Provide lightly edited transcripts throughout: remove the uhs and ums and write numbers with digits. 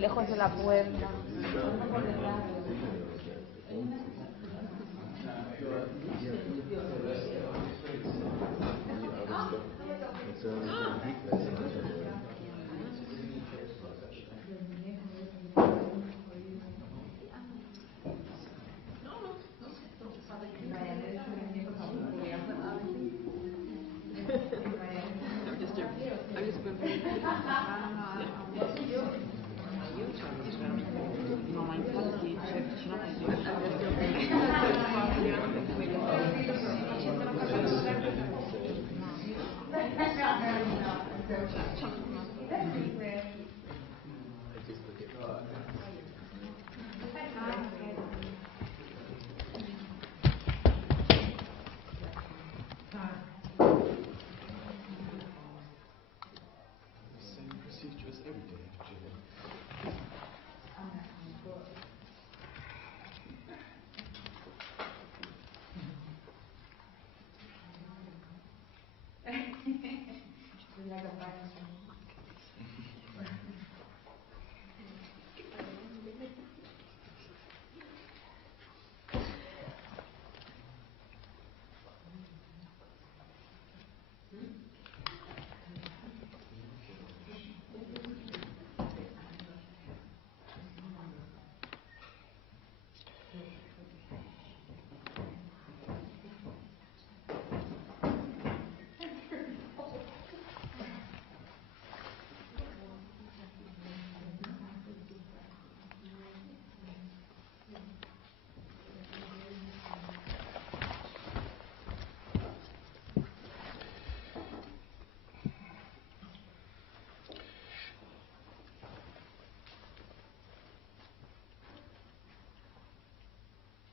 lejos de la puerta.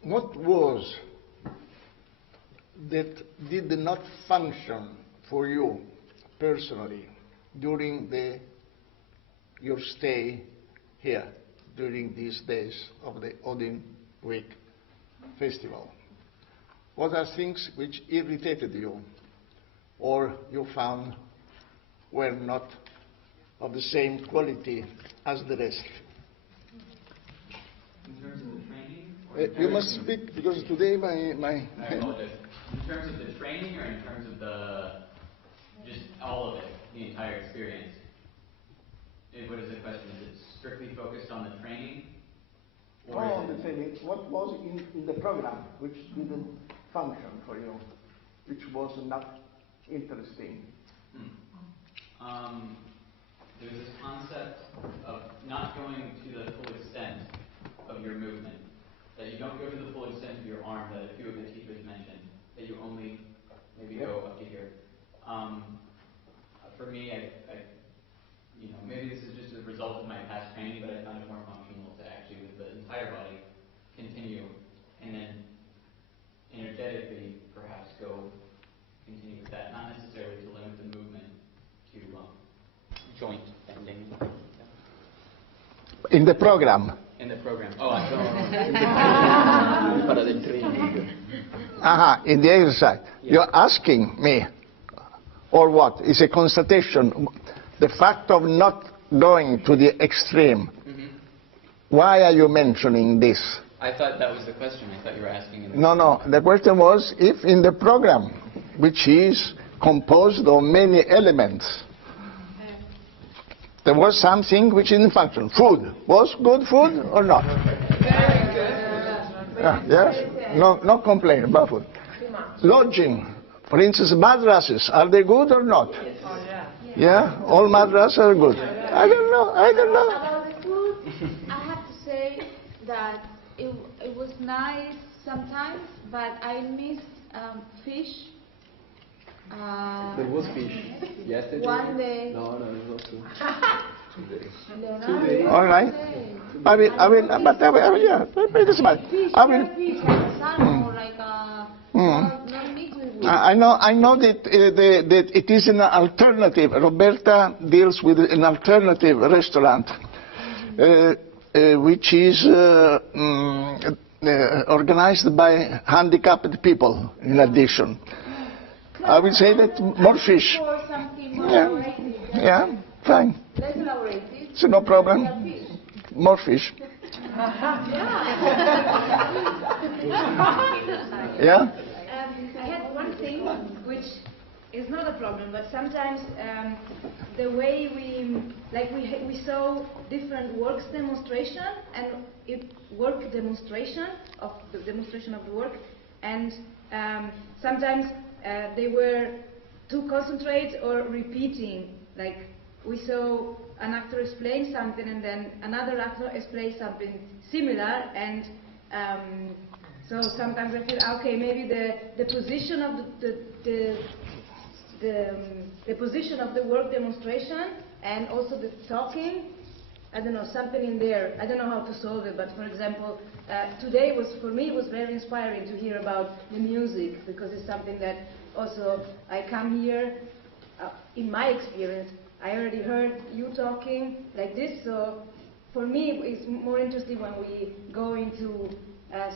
What was that did not function for you personally during your stay here, during these days of the Odin Week festival? What are things which irritated you or you found were not of the same quality as the rest? In terms of the training? You must speak, because today my I apologize. In terms of the training or in terms of just all of it, the entire experience? What is the question? Is it strictly focused on the training? Or the training. What was in the program which didn't function for you, which was not interesting? There's this concept of not going to the full extent of your movement. That you don't go to the full extent of your arm that a few of the teachers mentioned, that you only maybe go up to here. For me, maybe this is just a result of my past training, but I found it more functional to actually, with the entire body, continue, and then energetically perhaps continue with that, not necessarily to limit the movement to joint bending. In the program. In the program. Oh, I don't. In the exercise. Yeah. You're asking me, or what? It's a constatation. The fact of not going to the extreme. Mm-hmm. Why are you mentioning this? I thought that was the question. I thought you were asking. No. The question was if in the program, which is composed of many elements, there was something which didn't function. Food. Was good food or not? Very good. Yes? No complaint about food. Lodging. For instance, madrasses. Are they good or not? Yeah? All madrasas are good. I don't know. About the food, I have to say that it was nice sometimes, but I missed fish. There was fish yesterday. One day. No, it was two. 2 days. All right. I will. Yeah. It doesn't matter. I will. Fish, like salmon, or like not mixed with wood. I know that it is an alternative. Roberta deals with an alternative restaurant, which is organized by handicapped people. In addition. I will say that more fish. Yeah, fine. Let's elaborate it. So no problem. more fish. Yeah? I had one thing which is not a problem, but sometimes the way we saw different works demonstration and work demonstration of the demonstration of the work, and sometimes they were too concentrated or repeating. Like we saw an actor explain something and then another actor explain something similar, and so sometimes I feel okay, maybe the position of the position of the work demonstration and also the talking, I don't know, something in there. I don't know how to solve it, but for example, today was, for me, it was very inspiring to hear about the music, because it's something that also I come here, in my experience, I already heard you talking like this, so for me it's more interesting when we go into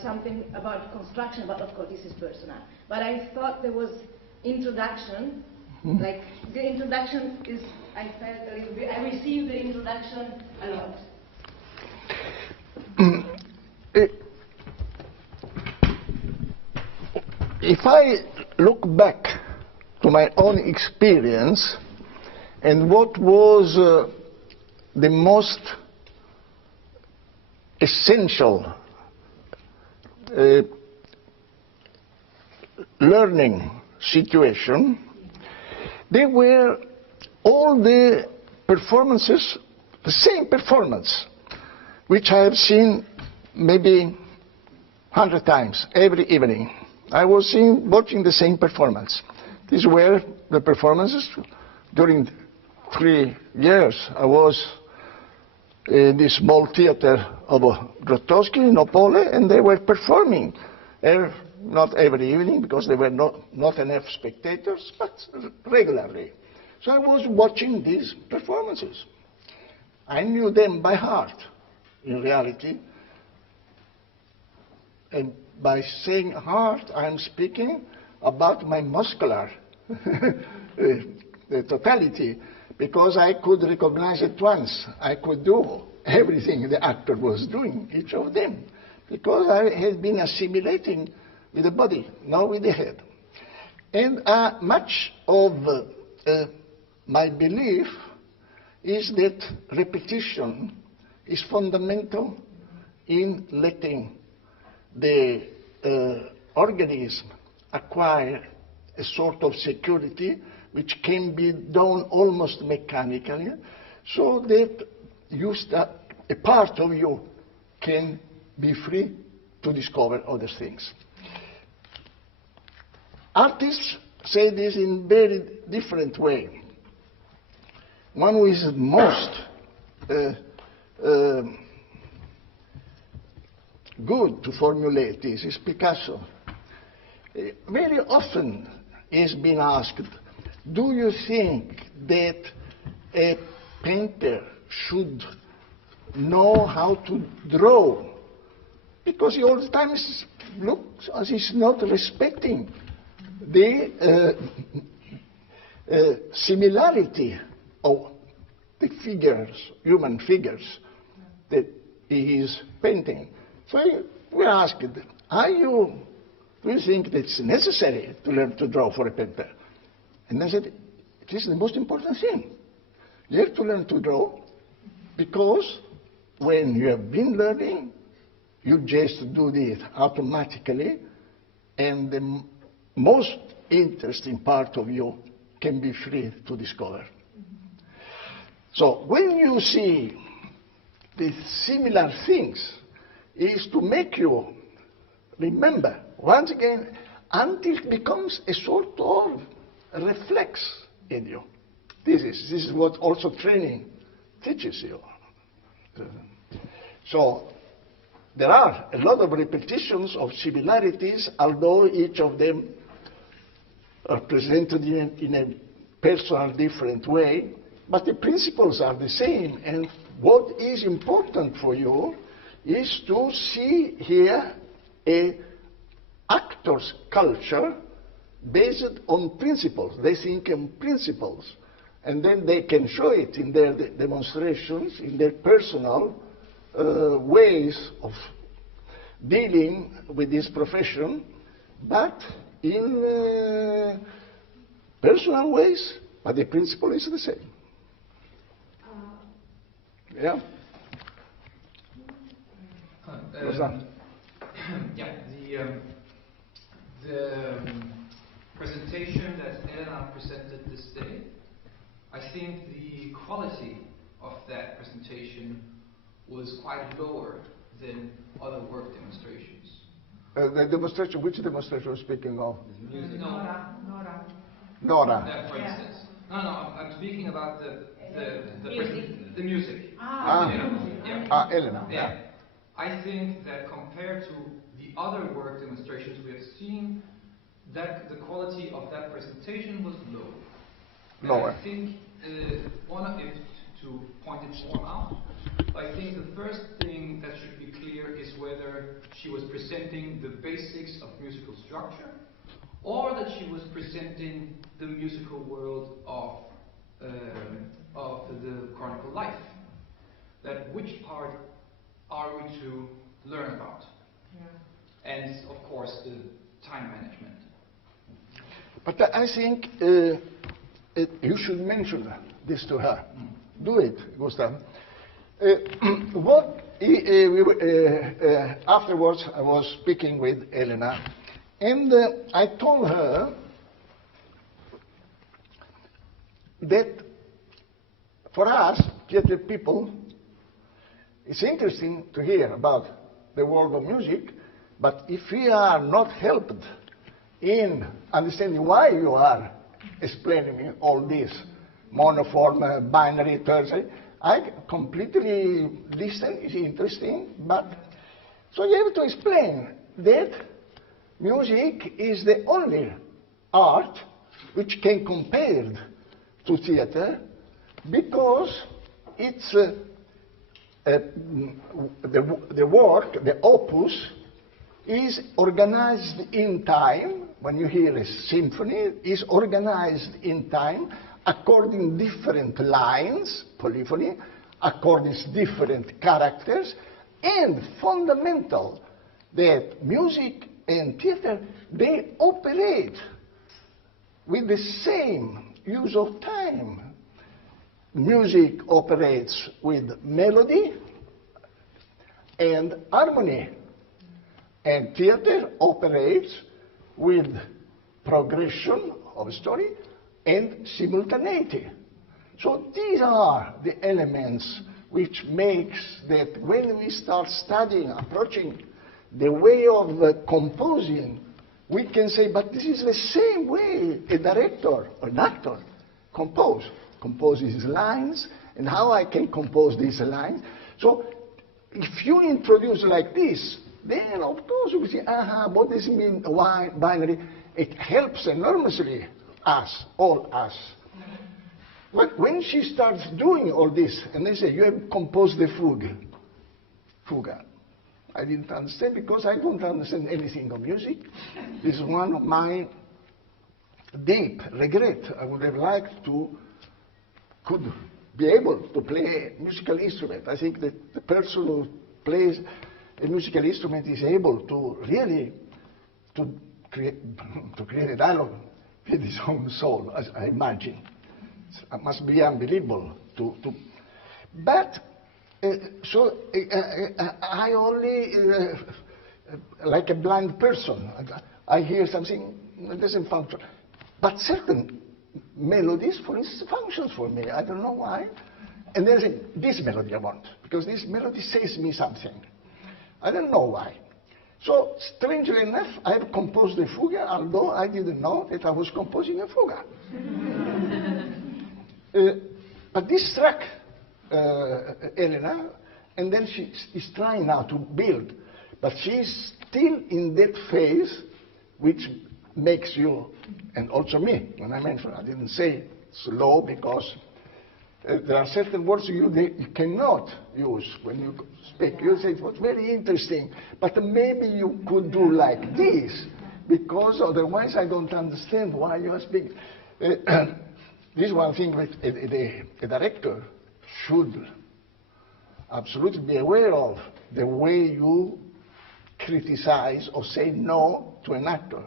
something about construction, but of course this is personal. But I thought there was introduction, like the introduction is, I felt a little bit, I received the introduction a lot. If I look back to my own experience and what was the most essential learning situation, they were all the performances, the same performance, which I have seen maybe 100 times every evening. I was watching the same performance. These were the performances during 3 years. I was in this small theater of Grotowski in Opole, and they were performing, not every evening because there were not enough spectators, but regularly. So I was watching these performances. I knew them by heart, in reality. And by saying heart, I'm speaking about my muscular the totality, because I could recognize at once. I could do everything the actor was doing, each of them, because I had been assimilating with the body, not with the head. And much of my belief is that repetition is fundamental in letting the organism acquire a sort of security which can be done almost mechanically, so that a part of you can be free to discover other things. Artists say this in very different way. One who is most good to formulate this is Picasso. Very often he's been asked, do you think that a painter should know how to draw? Because he all the time looks as he's not respecting the similarity of the figures, human figures, that he is painting. So we asked, do you think that it's necessary to learn to draw for a painter? And I said, it is the most important thing. You have to learn to draw, because when you have been learning, you just do it automatically, and the most interesting part of you can be free to discover. So when you see the similar things, is to make you remember once again until it becomes a sort of reflex in you. This is what also training teaches you. So there are a lot of repetitions of similarities, although each of them are presented in a personal, different way, but the principles are the same. And what is important for you is to see here an actor's culture based on principles. They think in principles, and then they can show it in their demonstrations, in their personal ways of dealing with this profession, but in personal ways, but the principle is the same. Yeah? Yeah, the presentation that Elena presented this day, I think the quality of that presentation was quite lower than other work demonstrations. The demonstration, which demonstration are you speaking of? Music. Nora. For instance. No, I'm speaking about the music. Elena. Yeah. I think that compared to the other work demonstrations we have seen, that the quality of that presentation was low. Lower. I think to point it more out, I think the first thing that should be clear is whether she was presenting the basics of musical structure, or that she was presenting the musical world of the chronicle life. That which part are we to learn about? Yeah. And of course the time management. But I think you should mention this to her. Do it, Gustav. Afterwards, I was speaking with Elena, and I told her that for us, theater people, it's interesting to hear about the world of music, but if we are not helped in understanding why you are explaining all this monoform, binary, tertiary, I completely listen, it's interesting, but so you have to explain that music is the only art which can compare to theater, because it's the work, the opus, is organized in time. When you hear a symphony, is organized in time according different lines, polyphony, according different characters, and fundamental that music and theater, they operate with the same use of time. Music operates with melody and harmony, and theater operates with progression of a story and simultaneity. So these are the elements which makes that when we start studying, approaching the way of composing, we can say, but this is the same way a director or an actor composes his lines, and how I can compose these lines. So if you introduce like this, then of course we say, what does it mean, why binary? It helps enormously us, all us. But when she starts doing all this, and they say, you have composed the fuga. I didn't understand, because I don't understand anything of music. This is one of my deep regret. I would have liked to could be able to play a musical instrument. I think that the person who plays a musical instrument is able to really to create a dialogue with his own soul, as I imagine. It must be unbelievable but I only like a blind person. I hear something that doesn't function, but certain melodies, for instance, functions for me. I don't know why. And then I say, this melody I want, because this melody says me something. I don't know why. So, strangely enough, I have composed a fuga, although I didn't know that I was composing a fuga. But this struck Elena, and then she is trying now to build. But she's still in that phase which makes you, and also me, when I mentioned, I didn't say slow, because there are certain words you cannot use when you speak. You say it was very interesting, but maybe you could do like this, because otherwise I don't understand why you are speaking. This is one thing that a director should absolutely be aware of the way you criticize or say no to an actor.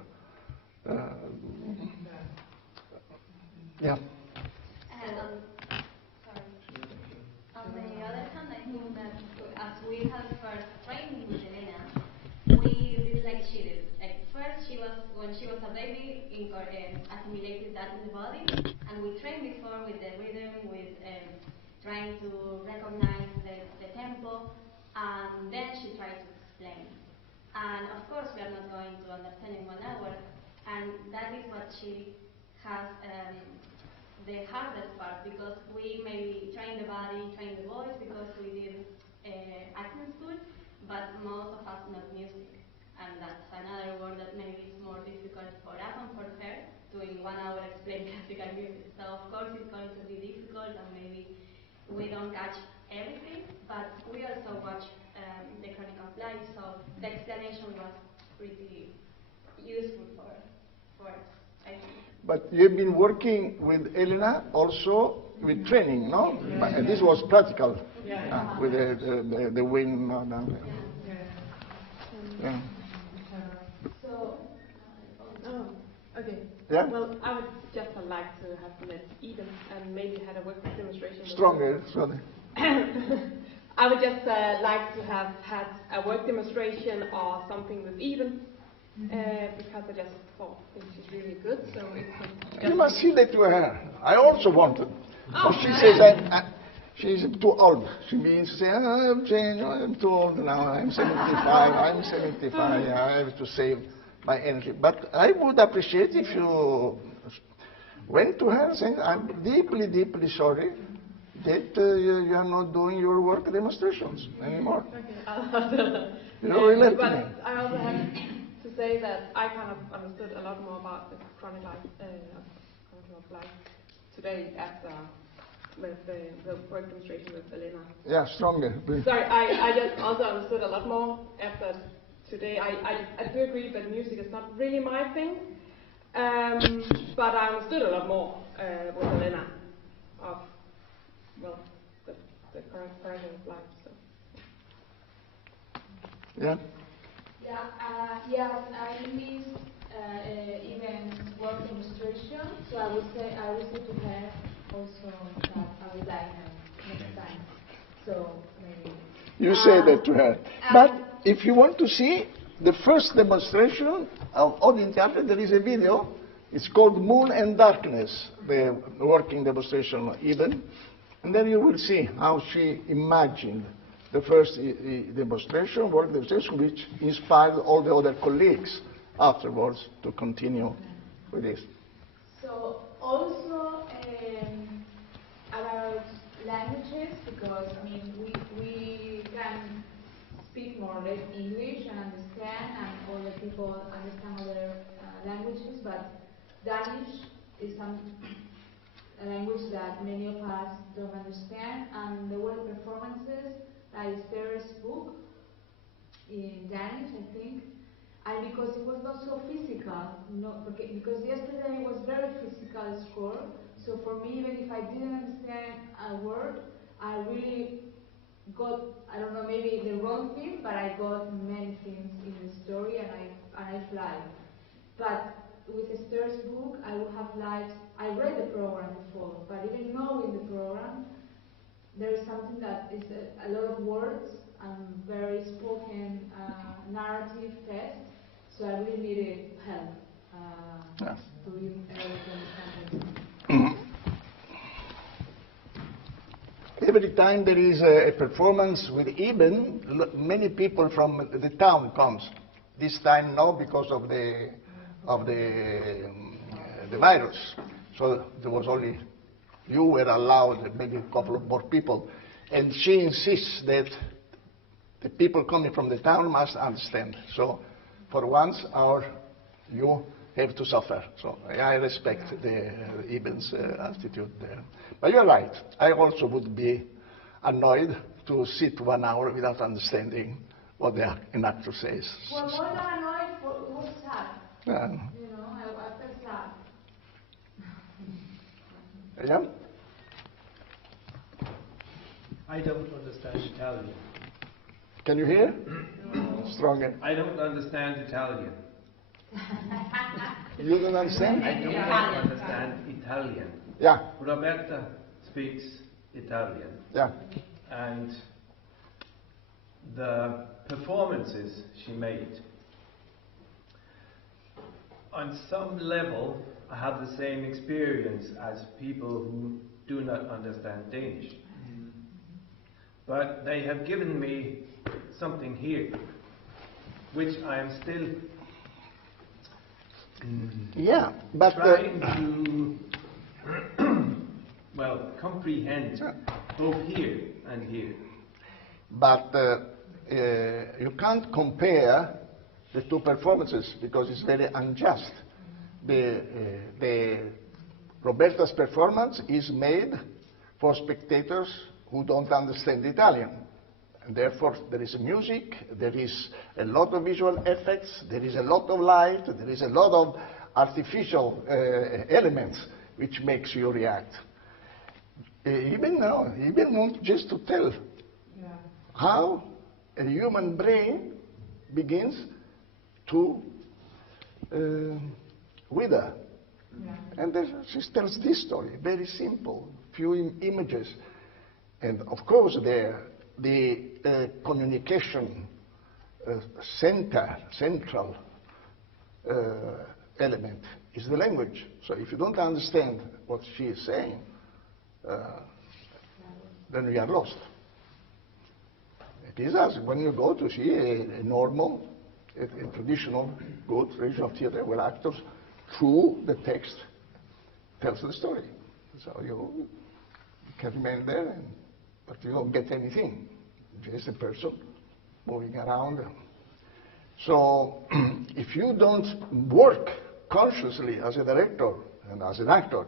Yeah. On the other hand, I think that as we have first training with Elena, we did like she did. Like first, when she was a baby, assimilated that in the body, and we trained before with the rhythm, with trying to recognize the tempo, and then she tried to explain. And of course, we are not going to understand in 1 hour, and that is what she has the hardest part, because we maybe train the body, train the voice, because we did acting school, but most of us not music. And that's another word that maybe is more difficult for us and for her to in 1 hour explain classical music. So of course it's going to be difficult, and maybe we don't catch everything, but we also watch the Chronic of Life, so the explanation was pretty useful for us, I think. But you've been working with Elena also with training, no? But this was practical, with the wind. Yeah. So, okay. Yeah? Well, I would just like to have met Eden and maybe had a work demonstration. Stronger, sorry. I would just like to have had a work demonstration or something with Eden, because I just think she's really good. So it You must see that to her. I also wanted. But she says that she's too old. She means, I'm too old now. I'm 75. I have to save my energy. But I would appreciate if you went to her saying, I'm deeply, deeply sorry that you are not doing your work demonstrations anymore. Okay. You really let but me. I also have to say that I kind of understood a lot more about the chronic of life today after with the work demonstration with Elena. Yeah, stronger. Sorry, I just also understood a lot more after today. I do agree that music is not really my thing, but I understood a lot more with Elena of, well, the current of life. So. Yeah. Yes, I missed even work demonstration, so I would say to her also that I would like her next time. So maybe. You say that to her. But if you want to see the first demonstration of Odin Chapter, there is a video. It's called Moon and Darkness, the working demonstration of Eden. And then you will see how she imagined the first demonstration, work demonstration, which inspired all the other colleagues afterwards to continue with this. So also about languages, because I mean we can speak more or less English and understand, and other people understand other languages, but Danish is a language that many of us don't understand, and there were performances like Esther's book in Danish, I think, and because it was not so physical, because yesterday was very physical score, so for me, even if I didn't understand a word, I really got, I don't know, maybe the wrong thing, but I got many things in the story, and I fly. But with Esther's book, I would have liked, I read the program before, but even knowing the program, there is something that is a lot of words and very spoken narrative test, so I really needed help to be able to understand it. Every time there is a performance with Eben, many people from the town comes. This time no, because of the virus. So there was only, you were allowed, maybe a couple of more people. And she insists that the people coming from the town must understand. So for once, you have to suffer. So I respect the Eben's attitude there. But you're right. I also would be annoyed to sit 1 hour without understanding what an actor says. Well, more than annoyed, it was sad. Yeah. You know, I felt sad. Yeah? I don't understand Italian. Can you hear? Stronger. I don't understand Italian. You don't understand? I don't understand Italian. Yeah. Roberta speaks Italian. Yeah. And the performances she made, on some level, I have the same experience as people who do not understand Danish. But they have given me something here, which I am still Yeah, but trying to comprehend both here and here. But you can't compare the two performances because it's very unjust. The Roberta's performance is made for spectators who don't understand Italian. And therefore, there is music, there is a lot of visual effects, there is a lot of light, there is a lot of artificial elements which makes you react. Even want just to tell how a human brain begins to wither. And she tells this story, very simple, few images. And of course the communication central element is the language. So if you don't understand what she is saying, then we are lost. It is as when you go to see a normal, a traditional, good traditional theater where actors, through the text, tells the story. So you can remain there, but you don't get anything. Just a person moving around. So if you don't work consciously as a director and as an actor,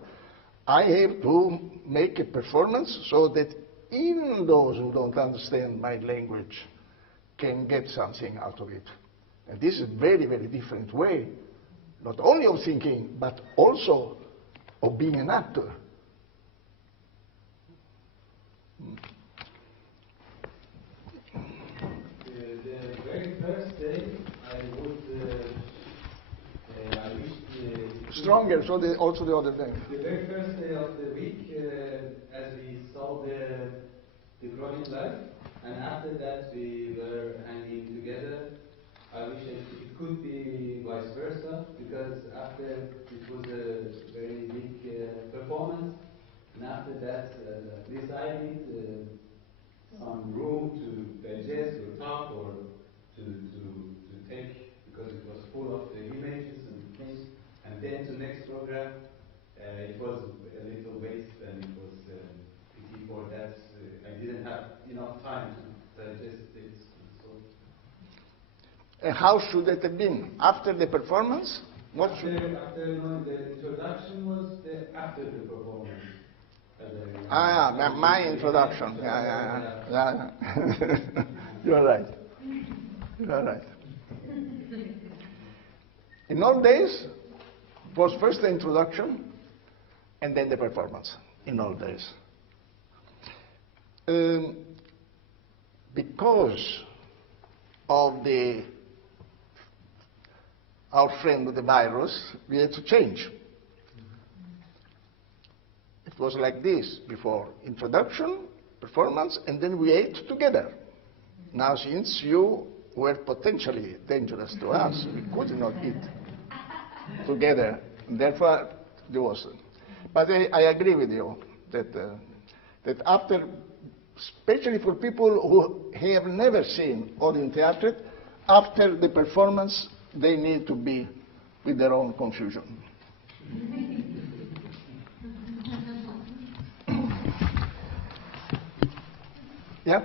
I have to make a performance so that even those who don't understand my language can get something out of it. And this is a very, very different way, not only of thinking, but also of being an actor. The very first day, I wished... Stronger, so also the other day. The very first day of the week, as we saw the growing life, and after that we were hanging together. I wish it could be vice versa, because after it was a very big performance, and after that at least I need some room to digest or talk or to take, because it was full of the images and things. And then to next program, it was a little waste, and it was pity for that. I didn't have enough time to digest it. So And how should it have been? After the performance? after the introduction was after the performance. My introduction. Yeah. You're right. You're right. In old days, it was first the introduction and then the performance. In old days. Because of our friend with the virus, we had to change. It was like this before: introduction, performance, and then we ate together. Now, since you were potentially dangerous to us, we could not eat together. Therefore, there was. But I agree with you that after, especially for people who have never seen Odin theater, after the performance, they need to be with their own confusion. Yeah?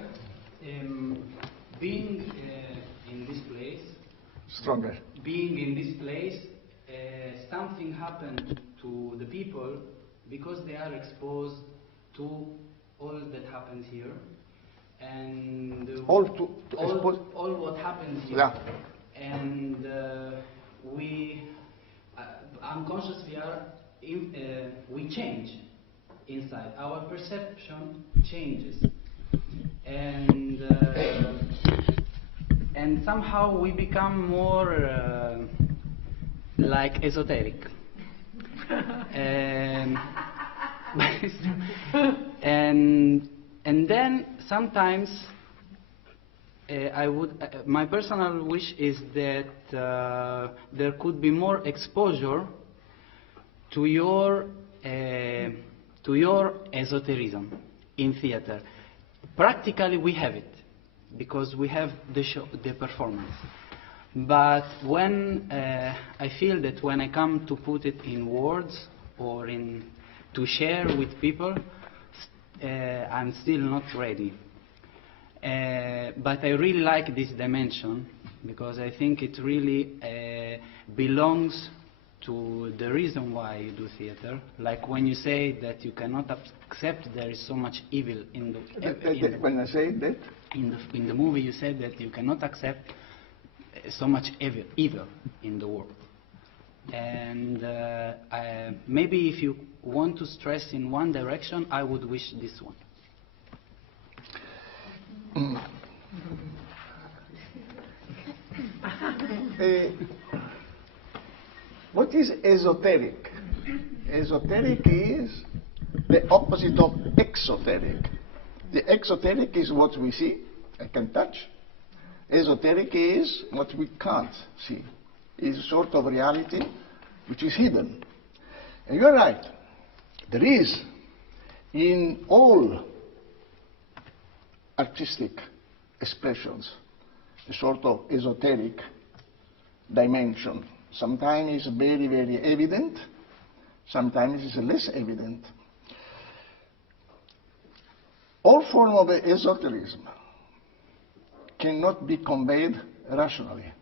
Being in this place, Stronger. Being in this place, something happened to the people because they are exposed to all that happens here, and all what happens here. Yeah. And we unconsciously we change inside. Our perception changes. and somehow we become more like esoteric. and then sometimes my personal wish is that there could be more exposure to your esotericism in theater. Practically we have it, because we have the show, the performance. But when I feel that when I come to put it in words or to share with people, I'm still not ready. But I really like this dimension, because I think it really belongs to the reason why you do theater. Like when you say that you cannot accept there is so much evil in the... when I say that? In the movie you said that you cannot accept so much evil in the world. And maybe if you want to stress in one direction, I would wish this one. What is esoteric? Esoteric is the opposite of exoteric. The exoteric is what we see, I can touch. Esoteric is what we can't see. It's a sort of reality which is hidden. And you're right. There is in all artistic expressions a sort of esoteric dimension. Sometimes it's very, very evident. Sometimes it's less evident. All form of esotericism cannot be conveyed rationally.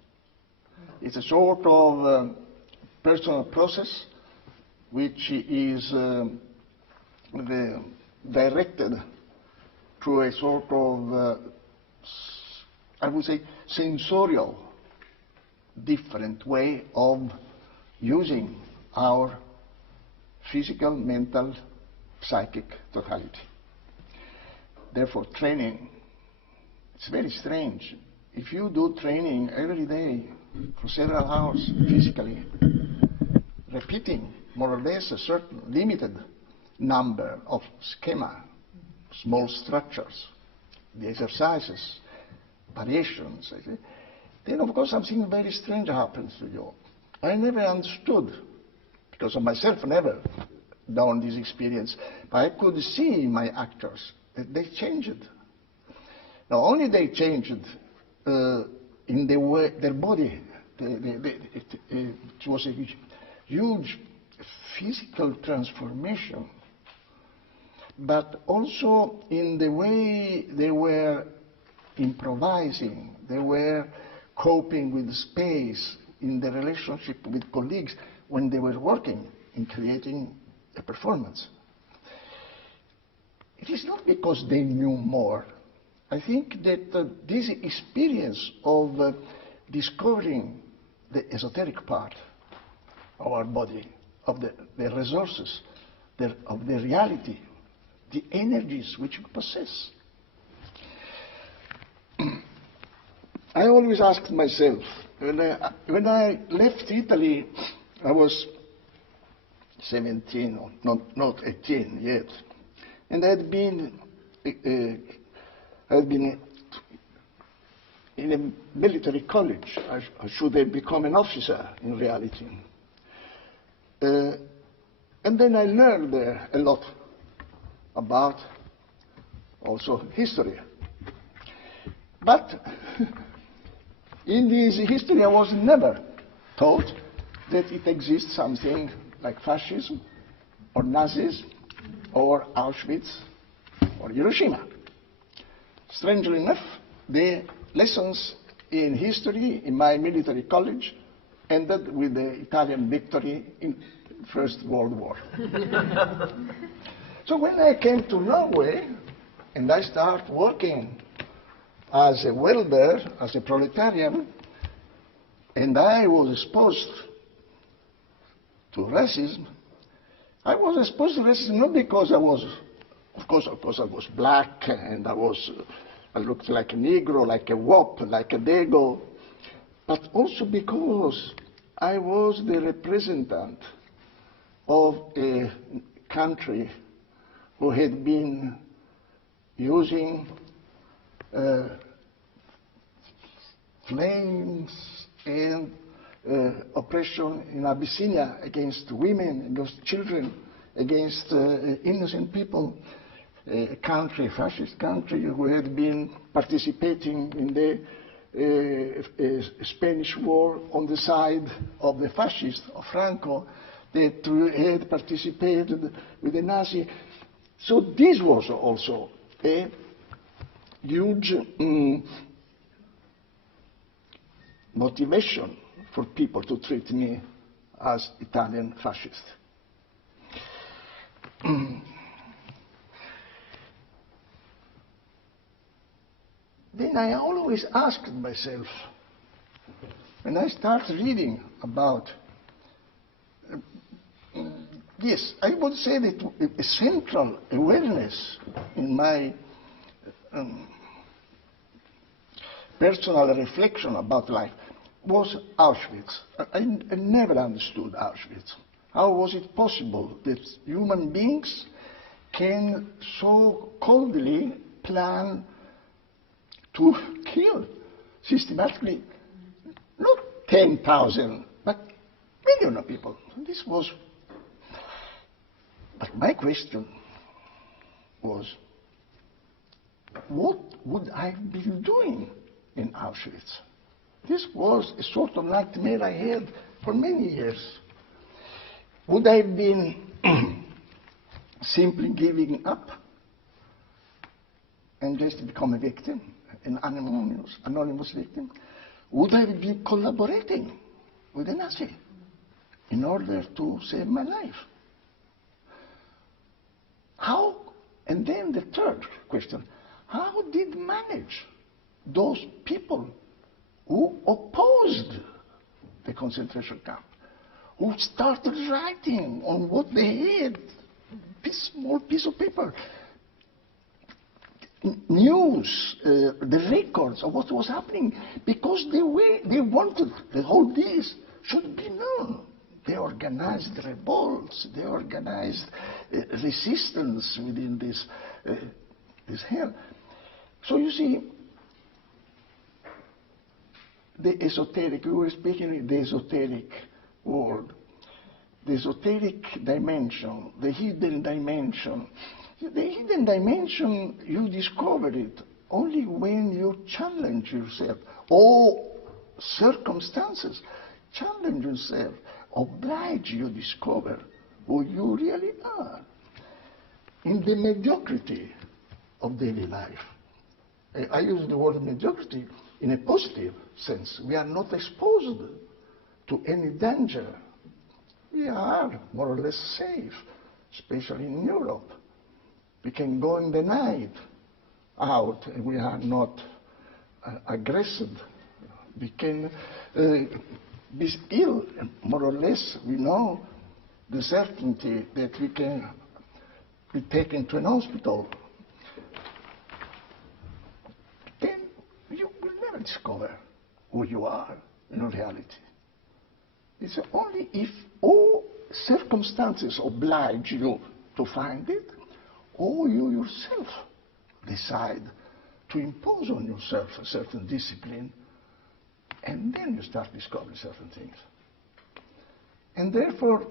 It's a sort of personal process which is directed through a sort of, I would say, sensorial, different way of using our physical, mental, psychic totality. Therefore, training, it's very strange. If you do training every day for several hours physically, repeating more or less a certain limited number of schema, small structures, the exercises, variations, then of course something very strange happens to you. I never understood, because of myself never done this experience, but I could see in my actors that they changed. Not only they changed in the way, their body, it was a huge physical transformation, but also in the way they were improvising, they were coping with space in the relationship with colleagues when they were working in creating a performance. It is not because they knew more. I think that this experience of discovering the esoteric part of our body, of the resources, of the reality, the energies which we possess. I always asked myself, when I left Italy, I was 17, or not 18 yet, and I had been in a military college. I should have become an officer in reality. And then I learned a lot about also history. But in this history I was never taught that it exists something like fascism or Nazism or Auschwitz or Hiroshima. Strangely enough, the lessons in history in my military college ended with the Italian victory in First World War. So when I came to Norway and I started working as a welder, as a proletarian, and I was exposed to racism, I was exposed to racism not because I was Of course, I was black, and I looked like a Negro, like a Wop, like a Dago, but also because I was the representative of a country who had been using flames and oppression in Abyssinia against women, against children, against innocent people. A country, a fascist country, who had been participating in the Spanish War on the side of the fascists, of Franco, that had participated with the Nazi. So this was also a huge motivation for people to treat me as Italian fascist. Then I always asked myself, when I start reading about yes, I would say that a central awareness in my personal reflection about life was Auschwitz. I never understood Auschwitz. How was it possible that human beings can so coldly plan to kill systematically, not 10,000, but millions of people? This was. But my question was, what would I be doing in Auschwitz? This was a sort of nightmare I had for many years. Would I have been simply giving up and just become a victim, an anonymous victim? Would I have been collaborating with the Nazi in order to save my life? How, and then the third question, how did manage those people who opposed the concentration camp, who started writing on what they had, this small piece of paper, news, the records of what was happening, because they wanted that all this should be known. They organized revolts, they organized resistance within this hell. So you see, the esoteric, we were speaking of the esoteric world, the esoteric dimension, the hidden dimension. The hidden dimension, you discover it only when you challenge yourself, or circumstances challenge yourself, oblige you discover who you really are in the mediocrity of daily life. I use the word mediocrity in a positive sense. We are not exposed to any danger. We are more or less safe, especially in Europe. We can go in the night out and we are not aggressed. We can be ill, more or less. We know the certainty that we can be taken to an hospital. Then you will never discover who you are in reality. It's only if all circumstances oblige you to find it, or you yourself decide to impose on yourself a certain discipline, and then you start discovering certain things. And therefore,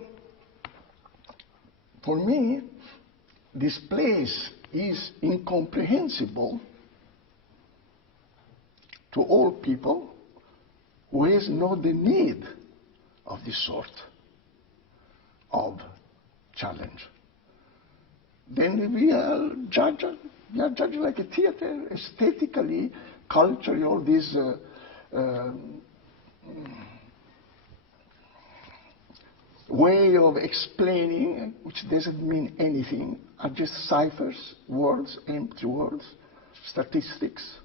for me, this place is incomprehensible to all people who has not the need of this sort of challenge. Then we are judging like a theater, aesthetically, culturally, all these way of explaining, which doesn't mean anything, are just ciphers, words, empty words, statistics.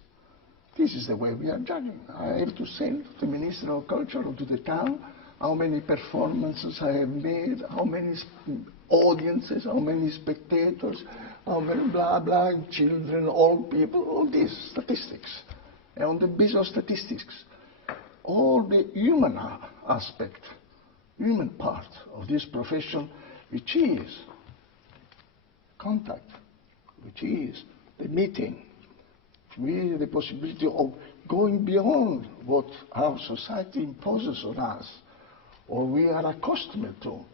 This is the way we are judging. I have to send to the Minister of Culture or to the town how many performances I have made, how many audiences, how many spectators, how many blah blah, children, old people, all these statistics. And on the basis of statistics, all the human aspect, human part of this profession, which is contact, which is the meeting, with the possibility of going beyond what our society imposes on us, or we are accustomed to.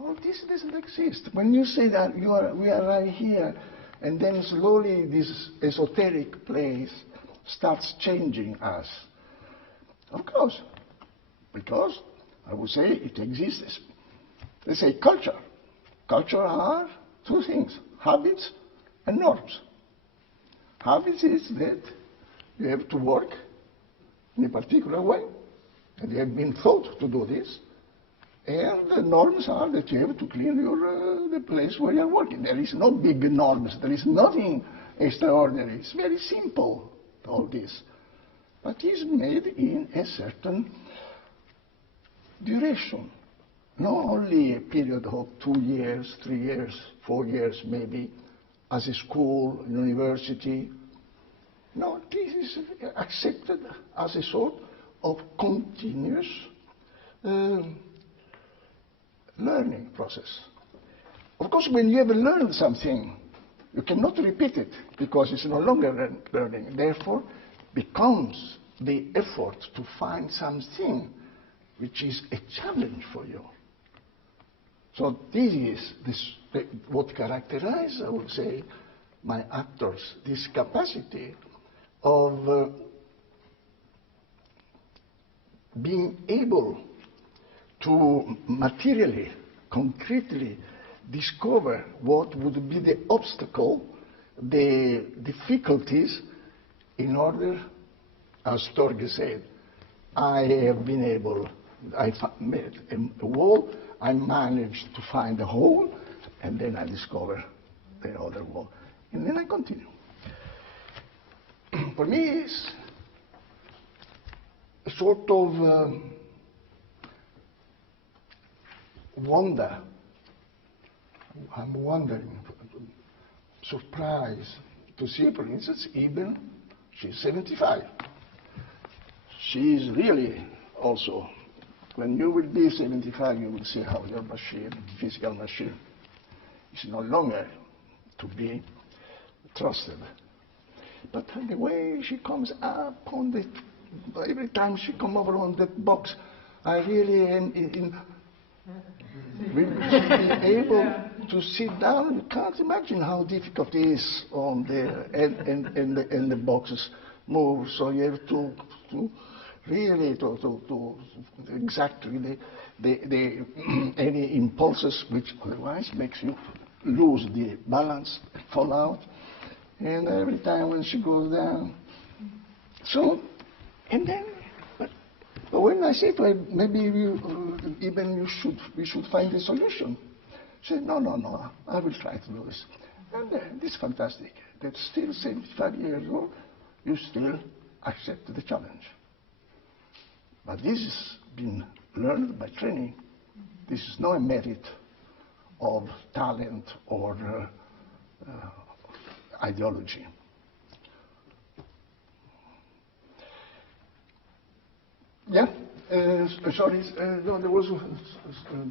All this doesn't exist. When you say that we are right here, and then slowly this esoteric place starts changing us. Of course, because I would say it exists. Let's say culture. Culture are two things, habits and norms. Habits is that you have to work in a particular way, and you have been taught to do this. And the norms are that you have to clean the place where you are working. There is no big norms. There is nothing extraordinary. It's very simple, all this. But it's made in a certain duration. Not only a period of 2 years, 3 years, 4 years maybe, as a school, university. No, this is accepted as a sort of continuous learning process. Of course, when you have learned something, you cannot repeat it because it's no longer learning. Therefore, becomes the effort to find something which is a challenge for you. So this is what characterizes, I would say, my actors, this capacity of being able to materially, concretely discover what would be the obstacle, the difficulties, in order, as Torge said, I have been able, I made a wall, I managed to find a hole, and then I discover the other wall. And then I continue. For me, it's a sort of wonder. I'm wondering, surprised to see, for instance, Eben, she's 75. She is really also, when you will be 75, you will see how your machine, physical machine, is no longer to be trusted. But the way she comes up on the, every time she comes over on that box, I really am we should be able to sit down. You can't imagine how difficult it is on the and the boxes move. So you have to really to exactly the any impulses which otherwise makes you lose the balance, fall out. And every time when she goes down, so and then. But when I say to her, maybe we should find a solution. She said, no, I will try to do this. And this is fantastic. That still 75 years old, you still accept the challenge. But this has been learned by training. This is not a merit of talent or ideology. Yeah, sorry, no, there was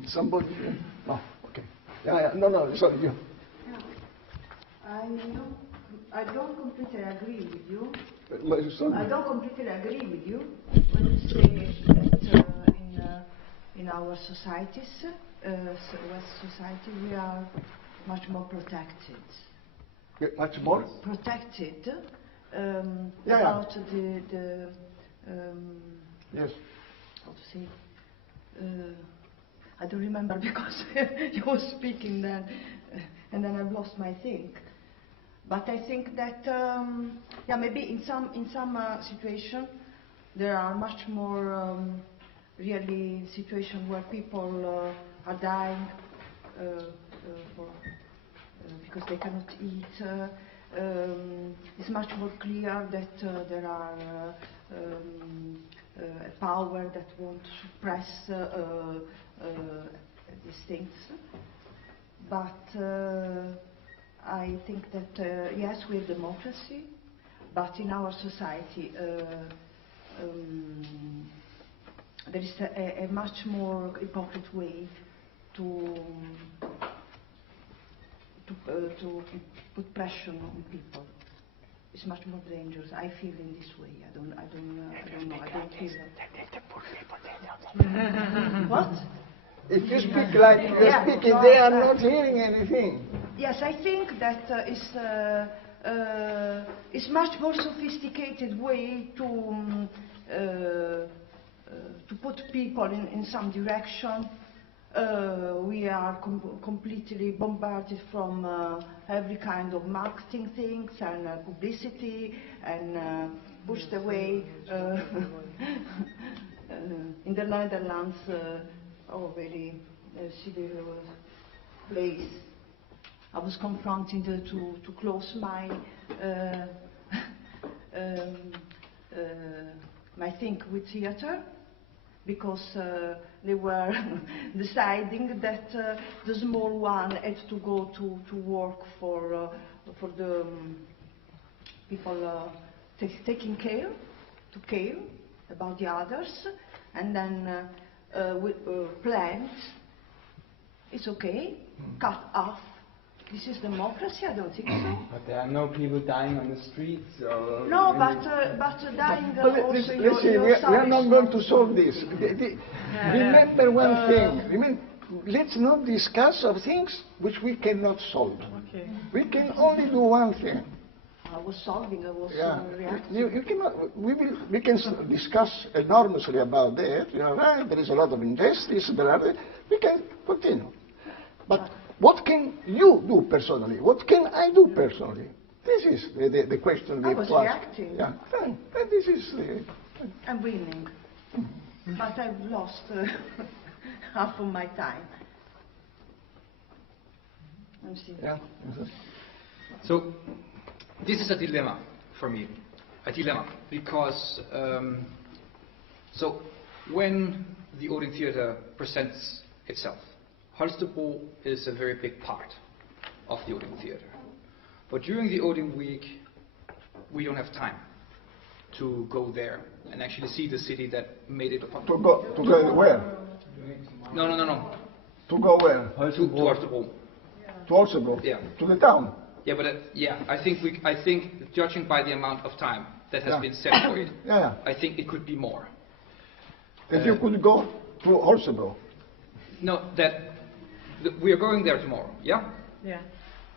somebody. Oh, okay. Yeah, no, sorry, you. I don't completely agree with you. I don't completely agree with you when you say that in our societies, West society, we are much more protected. Much more? Protected about the yes. How to say? I don't remember because you were speaking then, and then I've lost my think. But I think that maybe in some situation there are much more really situations where people are dying because they cannot eat. It's much more clear that there are a power that want to suppress these things. But I think that, yes, we have democracy, but in our society there is a much more hypocrite way to put pressure on people. It's much more dangerous. I feel in this way. I don't know. I don't feel that. What? If you speak like you're speaking, they are not hearing anything. Yes, I think that it's much more sophisticated way to put people in some direction. We are completely bombarded from every kind of marketing things and publicity and pushed away. In the Netherlands, very severe place. I was confronted to close my my thing with theater, because they were deciding that the small one had to go to work for the people taking care about the others, and then plans. It's okay, cut off. This is democracy? I don't think so. But there are no people dying on the streets. Or no, but dying also let's see, we are not going to solve this. Remember one thing. Let's not discuss of things which we cannot solve. Okay. We can only do one thing. I was solving. I was reacting. You cannot. We can discuss enormously about that. You know, right? There is a lot of injustice. We can continue, but. What can you do personally? What can I do personally? This is the question we have to ask. Reacting. Yeah, and this is. I'm winning, but I've lost half of my time. Yeah. So, this is a dilemma for me. Because so when the Odin Theatre presents itself, Holstebro is a very big part of the Odin Theatre. But during the Odin week, we don't have time to go there and actually see the city that made it possible. To go where? No. To go where? To Holstebro. To Holstebro? Yeah. To the town? Yeah, but I think judging by the amount of time that has been set for it, I think it could be more. If you could go to Holstebro? No, we are going there tomorrow, yeah? Yeah.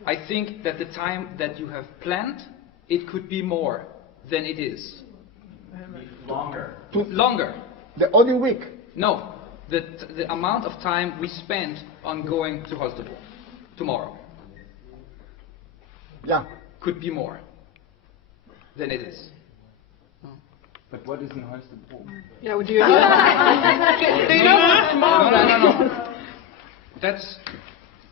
I think that the time that you have planned, it could be more than it is. Longer. Longer? The Odin week? No, the amount of time we spend on going to Holstebro tomorrow. Yeah. Could be more than it is. But what is in Holstebro? Yeah, do you know? Do you know tomorrow? No. That's,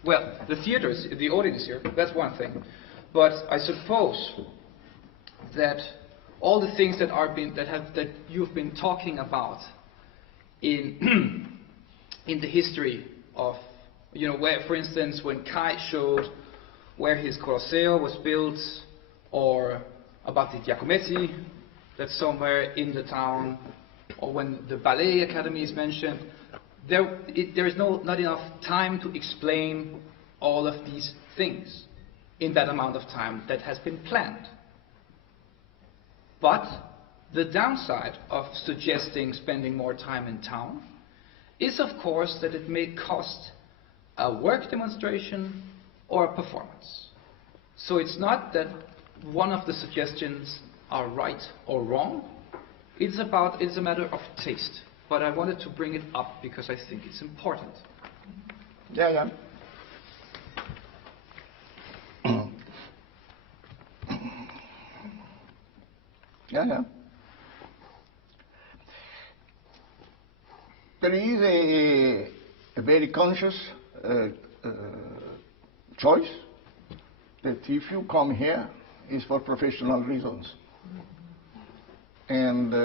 well, the theaters, the audience here, that's one thing. But I suppose that all the things that you've been talking about in the history of, where, for instance, when Kai showed where his Colosseo was built, or about the Giacometti that's somewhere in the town, or when the ballet academy is mentioned, there is not enough time to explain all of these things in that amount of time that has been planned. But the downside of suggesting spending more time in town is, of course, that it may cost a work demonstration or a performance. So it's not that one of the suggestions are right or wrong. It's a matter of taste. But I wanted to bring it up because I think it's important. Yeah. Yeah. There is a very conscious choice that if you come here, it's for professional reasons. And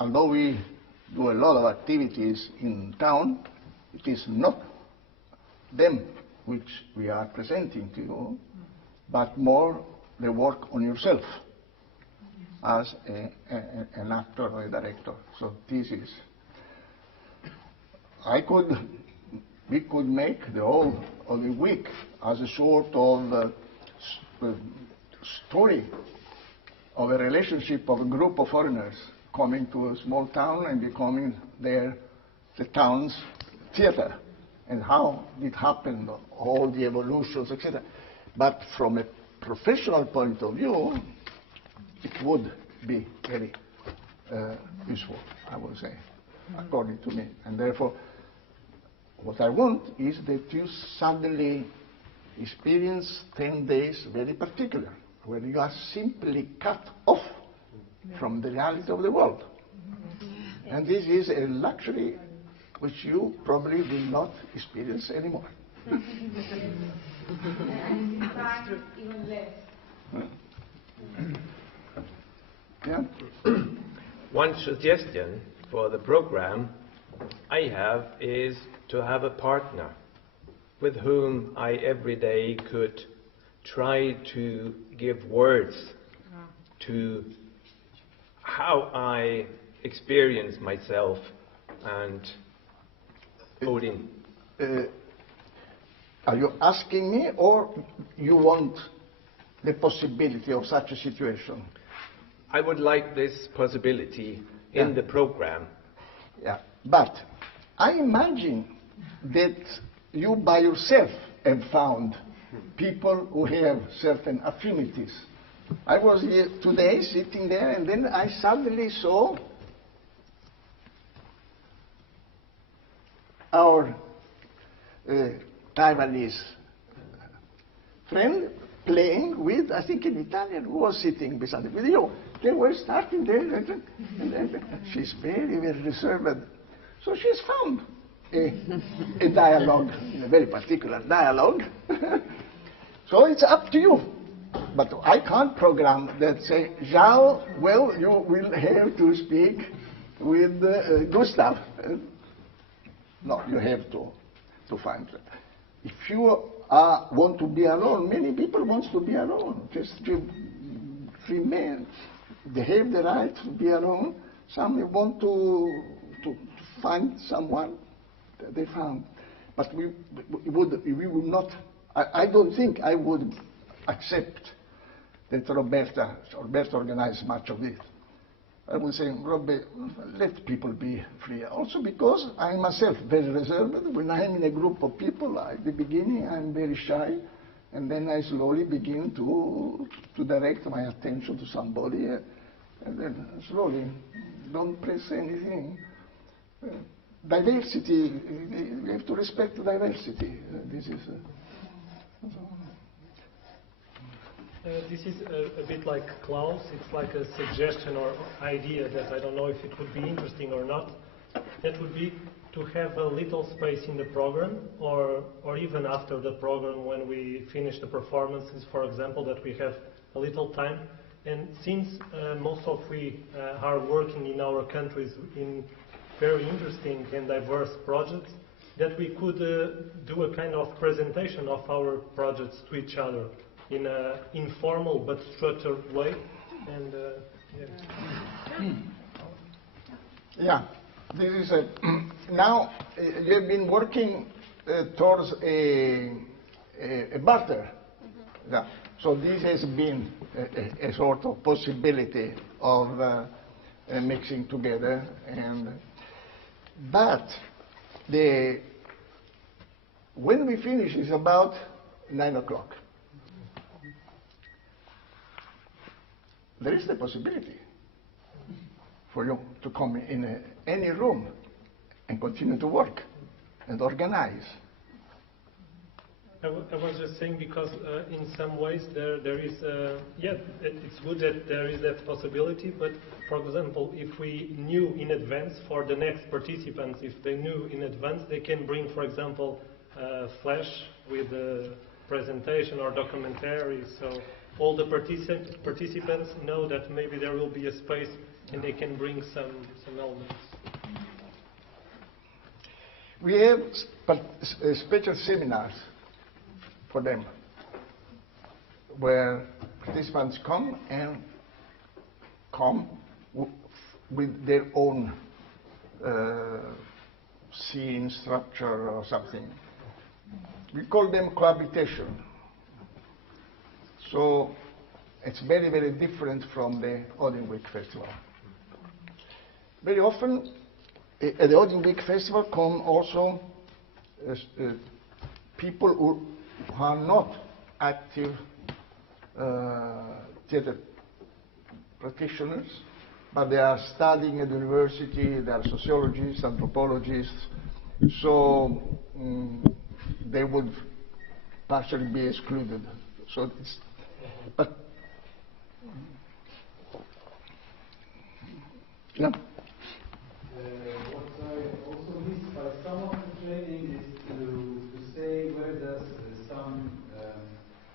although we do a lot of activities in town, it is not them which we are presenting to you. but more the work on yourself as an actor or a director. So this is, we could make the whole of the week as a sort of story of a relationship of a group of foreigners coming to a small town and becoming the town's theater, and how it happened, all the evolutions, etc. But from a professional point of view, it would be very useful, I would say, according to me. And therefore, what I want is that you suddenly experience 10 days very particular, where you are simply cut off from the reality of the world. And this is a luxury which you probably will not experience anymore. And in fact, even less. Yeah. One suggestion for the program I have is to have a partner with whom I every day could try to give words to how I experience myself and Odin. Are you asking me, or you want the possibility of such a situation? I would like this possibility in the program. Yeah, but I imagine that you by yourself have found people who have certain affinities. I was here today sitting there, and then I suddenly saw our Taiwanese friend playing with, I think, an Italian who was sitting beside with you. They were starting there, and she's very, very reserved. So she's found a dialogue, a very particular dialogue. So it's up to you. But I can't program that, say, Zhao, well, you will have to speak with Gustav. No, you have to find that. If you want to be alone, many people want to be alone. Just remain. They have the right to be alone. Some want to find someone that they found. But we would not, I don't think I would accept that Roberta organized much of this. I would say, Robert, let people be free. Also because I myself very reserved. When I'm in a group of people, at the beginning I'm very shy, and then I slowly begin to direct my attention to somebody, and then slowly, don't press anything. Diversity, we have to respect diversity. This is. This is a bit like Klaus. It's like a suggestion or idea that I don't know if it would be interesting or not. That would be to have a little space in the program, or even after the program when we finish the performances, for example, that we have a little time. And since most of we are working in our countries in very interesting and diverse projects, that we could do a kind of presentation of our projects to each other in an informal but structured way. And yeah, this is a now you've been working towards a barter. Yeah. So this has been a sort of possibility of mixing together, but when we finish is about 9 o'clock. There is the possibility for you to come in any room and continue to work and organize. I was just saying because in some ways there is, it's good that there is that possibility, but for example, if we knew in advance for the next participants, if they knew in advance, they can bring, for example, flash with a presentation or documentary, so all the participants know that maybe there will be a space and they can bring some elements. We have special seminars for them. where participants come with their own scene, structure, or something. We call them cohabitation. So it's very, very different from the Odin Week Festival. Very often, at the Odin Week Festival come also people who are not active theater practitioners, but they are studying at the university, they are sociologists, anthropologists, so they would partially be excluded. So it's, but yeah. What I also miss by some of the training is to say where does some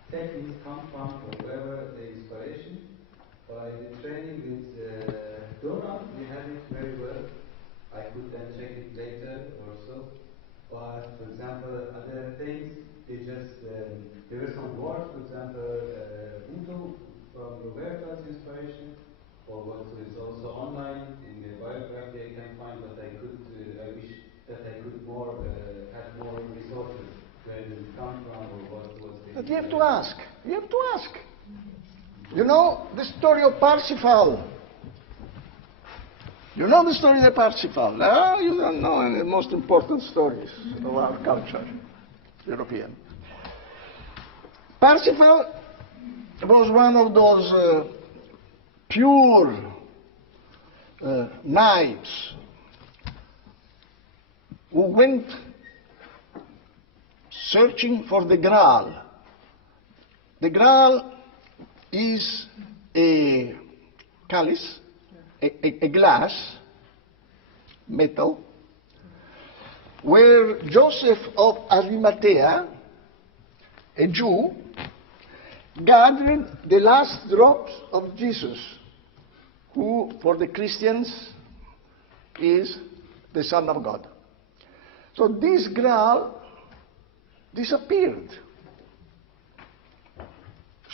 techniques come from, or wherever the inspiration. By the training with Dora, we had it very well. I could then check it later or so. But for example, other things, they just, there were some words, for example, Udo from Roberta's inspiration, or what is also online in the biography I can find, but I wish that I could have more resources where did it come from or what was the... But you have to ask. You have to ask. You know the story of Parsifal. You know the story of Parsifal. No, you don't know any of the most important stories of our culture, European. Parsifal was one of those pure knights who went searching for the Graal. The Graal is a chalice, a glass, metal, where Joseph of Arimathea, a Jew, gathered the last drops of Jesus, who for the Christians is the Son of God. So this Graal disappeared.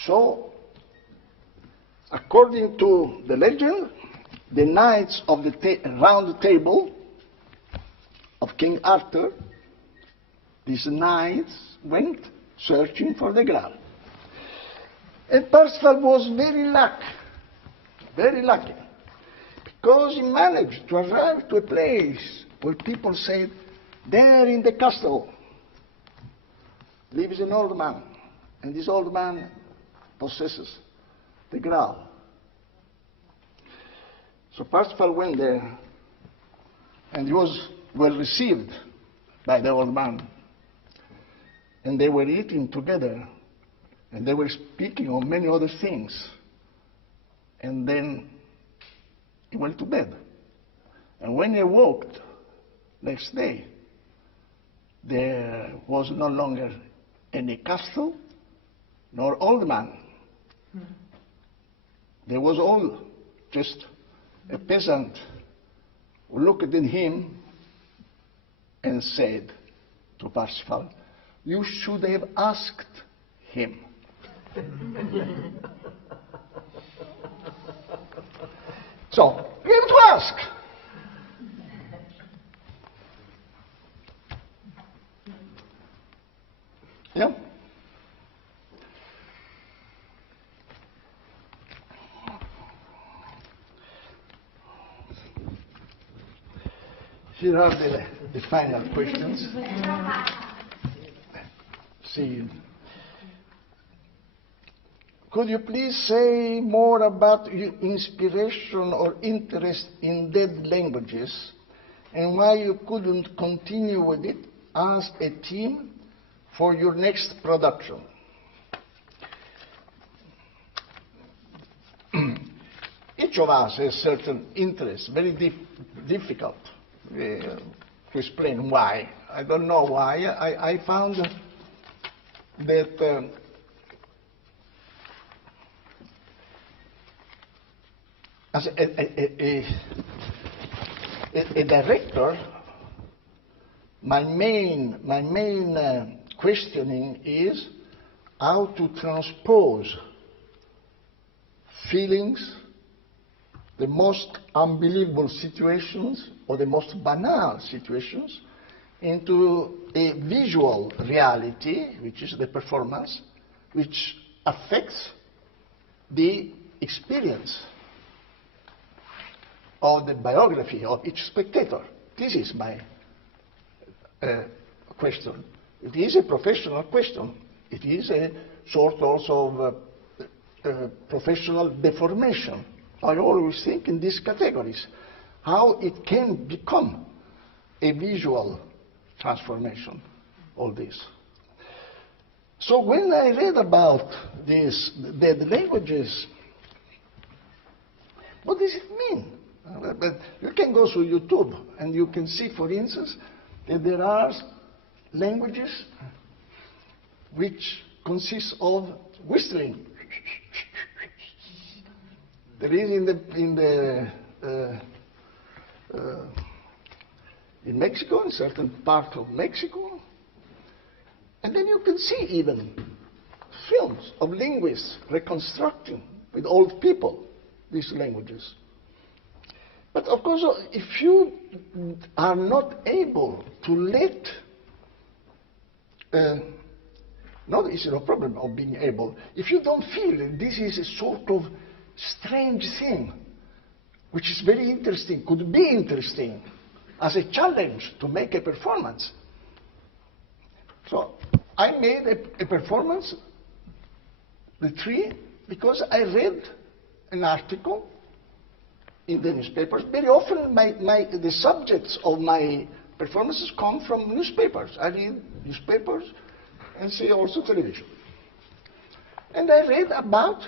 So, according to the legend, the knights of the round table of King Arthur, these knights went searching for the Graal. And Parsifal was very lucky, because he managed to arrive to a place where people said, there in the castle lives an old man, and this old man possesses the Graal. So Parsifal went there, and he was well received by the old man. And they were eating together, and they were speaking of many other things. And then he went to bed. And when he awoke next day, there was no longer any castle nor old man. There was all just a peasant who looked at him and said to Parsifal, you should have asked him. So, you have to ask. Yeah? Here are the final questions. See. Could you please say more about your inspiration or interest in dead languages and why you couldn't continue with it as a team for your next production? Each of us has certain interests, very difficult to explain why. I don't know why. I found that as a director, my main questioning is how to transpose feelings, the most unbelievable situations or the most banal situations, into a visual reality, which is the performance, which affects the experience of the biography of each spectator. This is my question. It is a professional question. It is a sort also of professional deformation. I always think in these categories, how it can become a visual transformation, all this. So when I read about these dead languages, what does it mean? But you can go to YouTube and you can see, for instance, that there are languages which consist of whistling. There is in Mexico, in certain part of Mexico, and then you can see even films of linguists reconstructing with old people these languages. But of course, if you are not able to let, it's no problem of being able, if you don't feel that this is a sort of strange thing, which is very interesting, could be interesting, as a challenge to make a performance. So I made a performance, the tree, because I read an article in the newspapers. Very often the subjects of my performances come from newspapers. I read newspapers and see also television. And I read about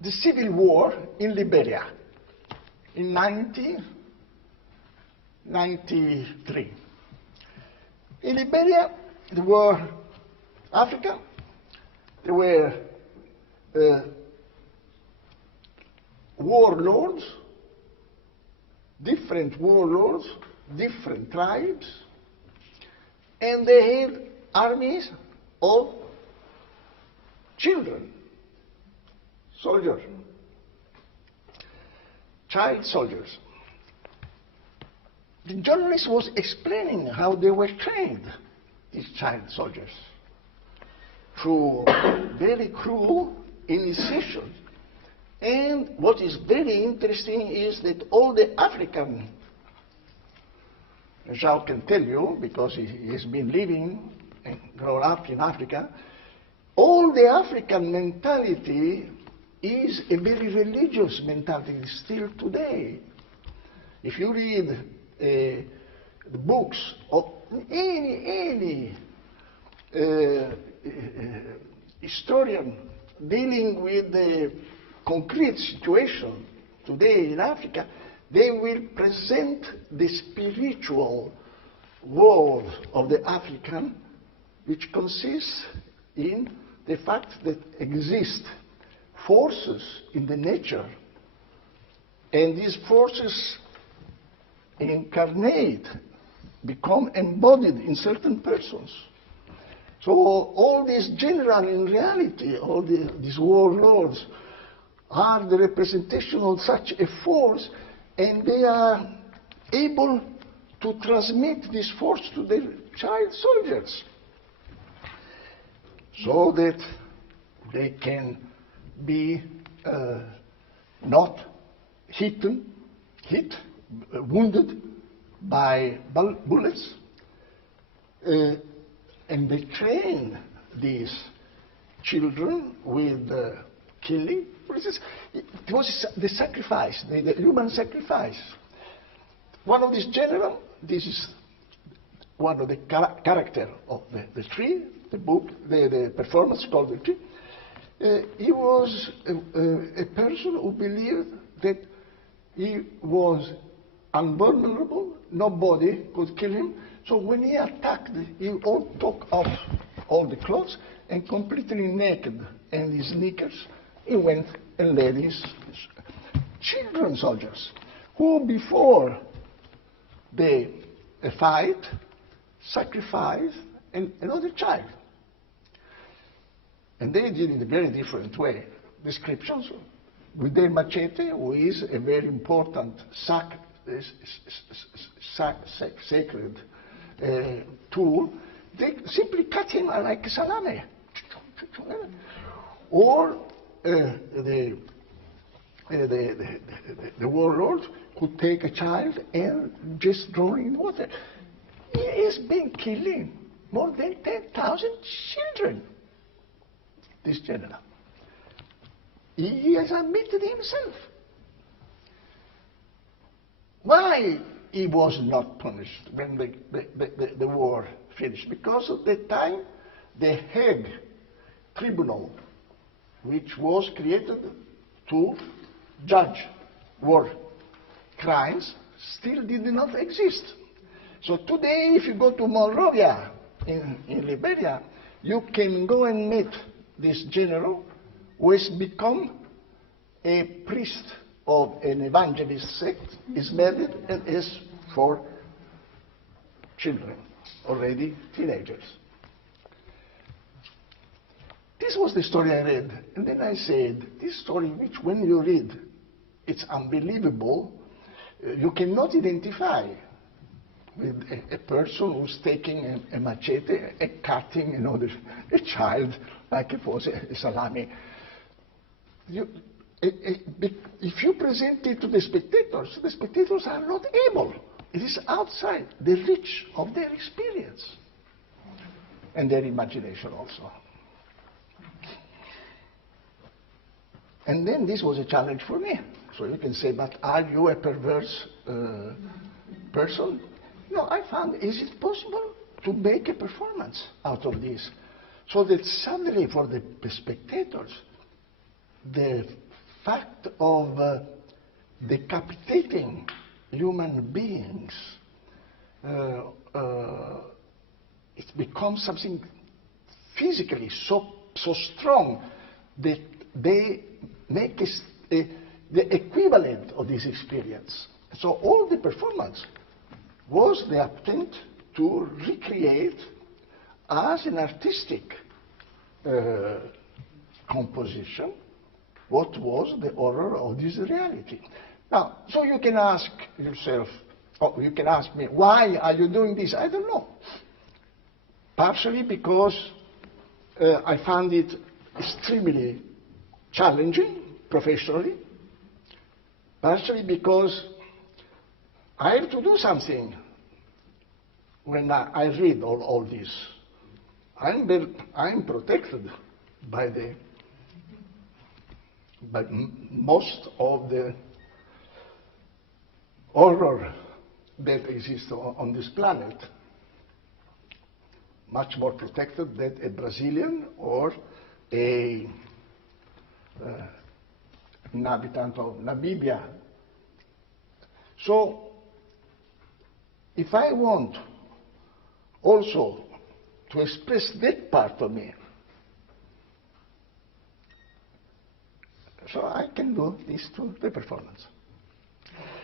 the civil war in Liberia in 1993. In Liberia, there were Africa, there were warlords, different tribes, and they had armies of children, soldiers, child soldiers. The journalist was explaining how they were trained, these child soldiers, through very cruel initiation. And what is very interesting is that all the African, Jacques can tell you, because he has been living and grown up in Africa, all the African mentality is a very religious mentality still today. If you read the books of any historian dealing with the concrete situation today in Africa, they will present the spiritual world of the African, which consists in the fact that exist forces in the nature, and these forces incarnate, become embodied in certain persons. So all these general, in reality, all these warlords are the representation of such a force, and they are able to transmit this force to their child soldiers so that they can be not wounded by bullets, and they train these children with killing. It was the sacrifice, the human sacrifice. One of these generals, this is one of the character of the tree, the book, the performance called The Tree. He was a person who believed that he was invulnerable, nobody could kill him. So when he attacked, he took off all the clothes and completely naked and his sneakers, he went and led his children soldiers, who before the fight sacrifice another child. And they did it in a very different way. Descriptions with their machete, which is a very important sacred tool. They simply cut him like a salami. Or the warlord could take a child and just throw it in water. He has been killing more than 10,000 children, this general. He has admitted himself. Why he was not punished when the war finished? Because at that time, the Hague Tribunal, which was created to judge war crimes, still did not exist. So today, if you go to Monrovia in Liberia, you can go and meet this general who has become a priest of an evangelist sect, is married and has 4 children, already teenagers. This was the story I read, and then I said, this story which when you read, it's unbelievable, you cannot identify with a person who's taking a machete and cutting a child like it was a salami. If you present it to the spectators are not able. It is outside the reach of their experience and their imagination also. And then this was a challenge for me. So you can say, but are you a perverse person? No, I found, is it possible to make a performance out of this? So that suddenly for the spectators, the fact of decapitating human beings, it becomes something physically so strong that they make the equivalent of this experience. So all the performance was the attempt to recreate as an artistic composition what was the horror of this reality. Now, so you can ask yourself, or you can ask me, why are you doing this? I don't know. Partially because I found it extremely challenging professionally, partially because I have to do something when I read all this. I'm protected by most of the horror that exists on this planet, much more protected than a Brazilian or an inhabitant of Namibia. So, if I want also to express that part of me, so I can do this to the performance.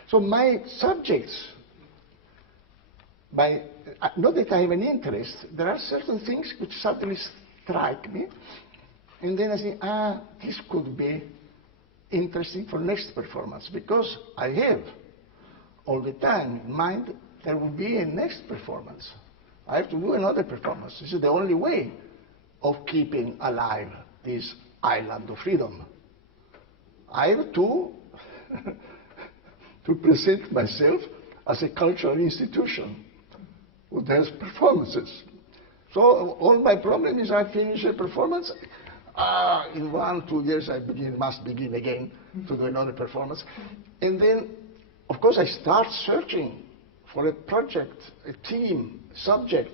So my subjects, not that I have an interest, there are certain things which suddenly strike me, and then I say, this could be interesting for next performance, because I have all the time in mind there will be a next performance. I have to do another performance. This is the only way of keeping alive this island of freedom. I have to present myself as a cultural institution that has performances. So all my problem is I finish a performance, in 1-2 years I must begin again to do another performance. And then, of course, I start searching for a project, a theme, subject,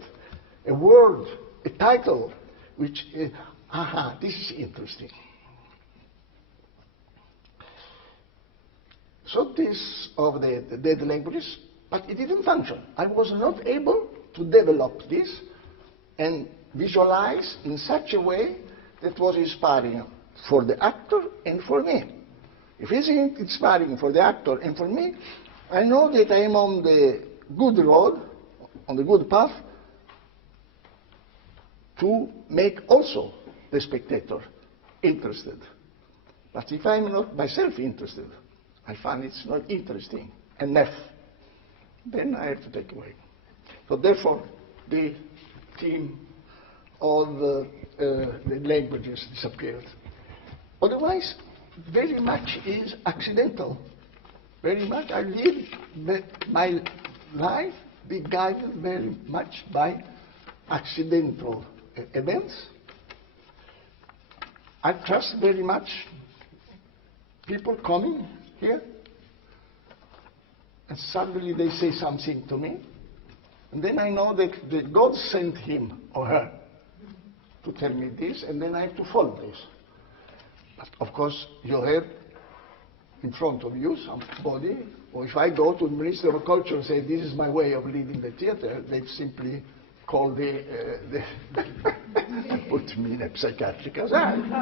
a word, a title, which, this is interesting. So this of the dead languages, but it didn't function. I was not able to develop this and visualize in such a way that was inspiring for the actor and for me. If it's inspiring for the actor and for me, I know that I am on the good road, on the good path, to make also the spectator interested. But if I'm not myself interested, I find it's not interesting enough, then I have to take away. So therefore, the theme of the languages disappeared. Otherwise, very much is accidental. Very much I live my life be guided very much by accidental events. I trust very much people coming here, and suddenly they say something to me, and then I know that God sent him or her to tell me this, and then I have to follow this. But of course, you have in front of you somebody, or if I go to the Minister of Culture and say, this is my way of leading the theater, they simply call put me in a psychiatric asylum.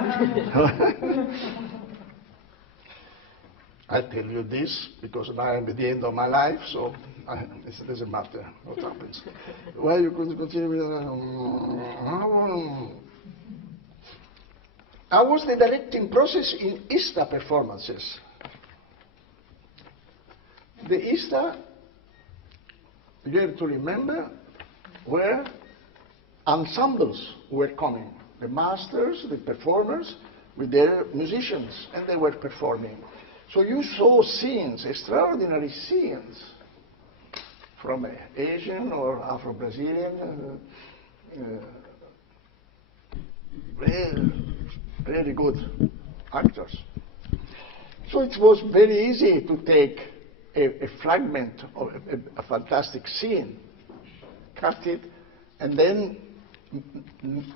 I tell you this because now I'm at the end of my life, so it doesn't matter what happens. Well, you could continue. I was the directing process in ISTA performances. The ISTA, you have to remember, where ensembles were coming. The masters, the performers, with their musicians, and they were performing. So you saw scenes, extraordinary scenes, from Asian or Afro-Brazilian, very good actors. So it was very easy to take a fragment of a fantastic scene, cut it, and then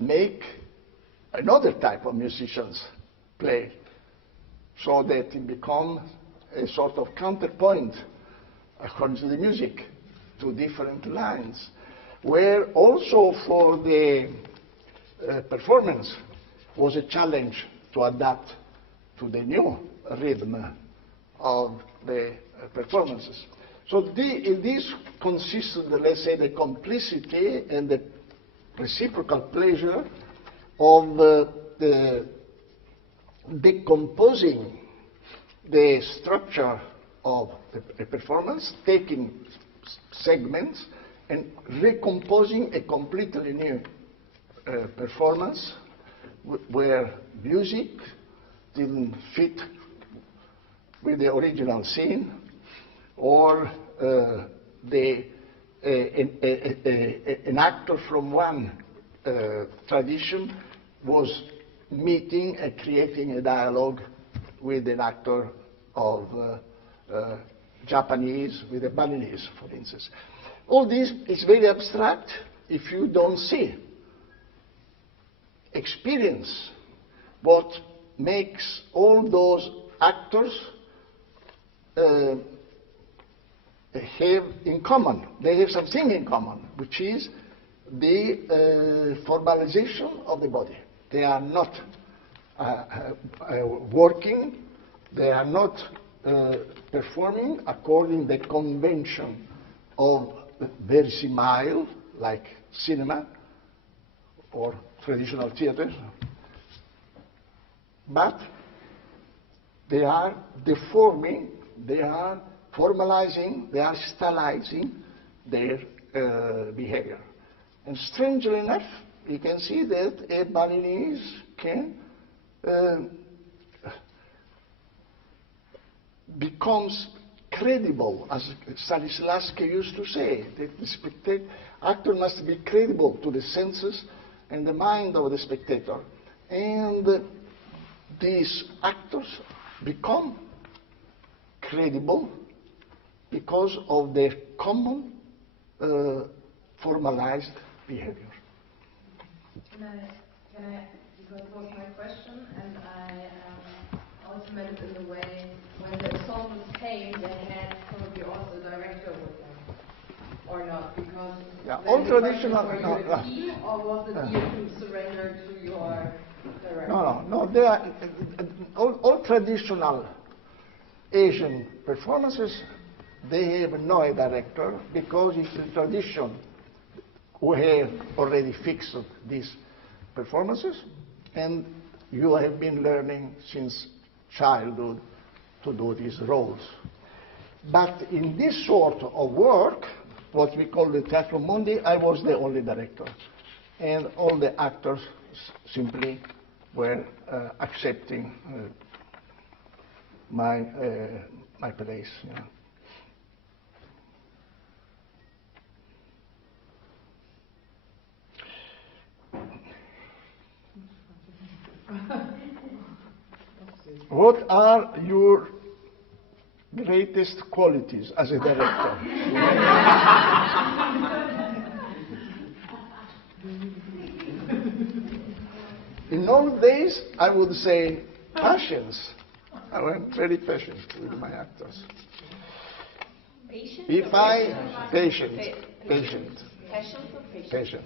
make another type of musicians play, so that it becomes a sort of counterpoint, according to the music, to different lines, where also for the performance was a challenge to adapt to the new rhythm of the performances. So this consisted, let's say, the complicity and the reciprocal pleasure of decomposing the structure of a performance, taking segments and recomposing a completely new performance where music didn't fit with the original scene, or an actor from one tradition was meeting and creating a dialogue with an actor of Japanese with a Balinese, for instance. All this is very abstract if you don't see. Experience what makes all those actors have in common. They have something in common, which is the formalization of the body. They are not working, they are not performing according to the convention of verisimile, like cinema or traditional theater, but they are deforming, they are formalizing, they are stylizing their behavior. And strangely enough, you can see that a Balinese can becomes credible, as Stanislavski used to say, that the actor must be credible to the senses and the mind of the spectator. And these actors become credible because of their common formalized behavior. Can I, because it was my question, and I also meant it in the way when the ensemble came, they had probably also a director with them, or not? Because yeah, all traditional. Were you a team, or was it you who surrendered to your director? No. They are all traditional Asian performances. They have no director because it's a tradition who have already fixed this performances, and you have been learning since childhood to do these roles. But in this sort of work, what we call the Teatro Mundi, I was the only director. And all the actors simply were accepting my place. You know. What are your greatest qualities as a director? In old days, I would say patience. I am very patient with my actors. Patient? Patient. Patient or patient? Patient.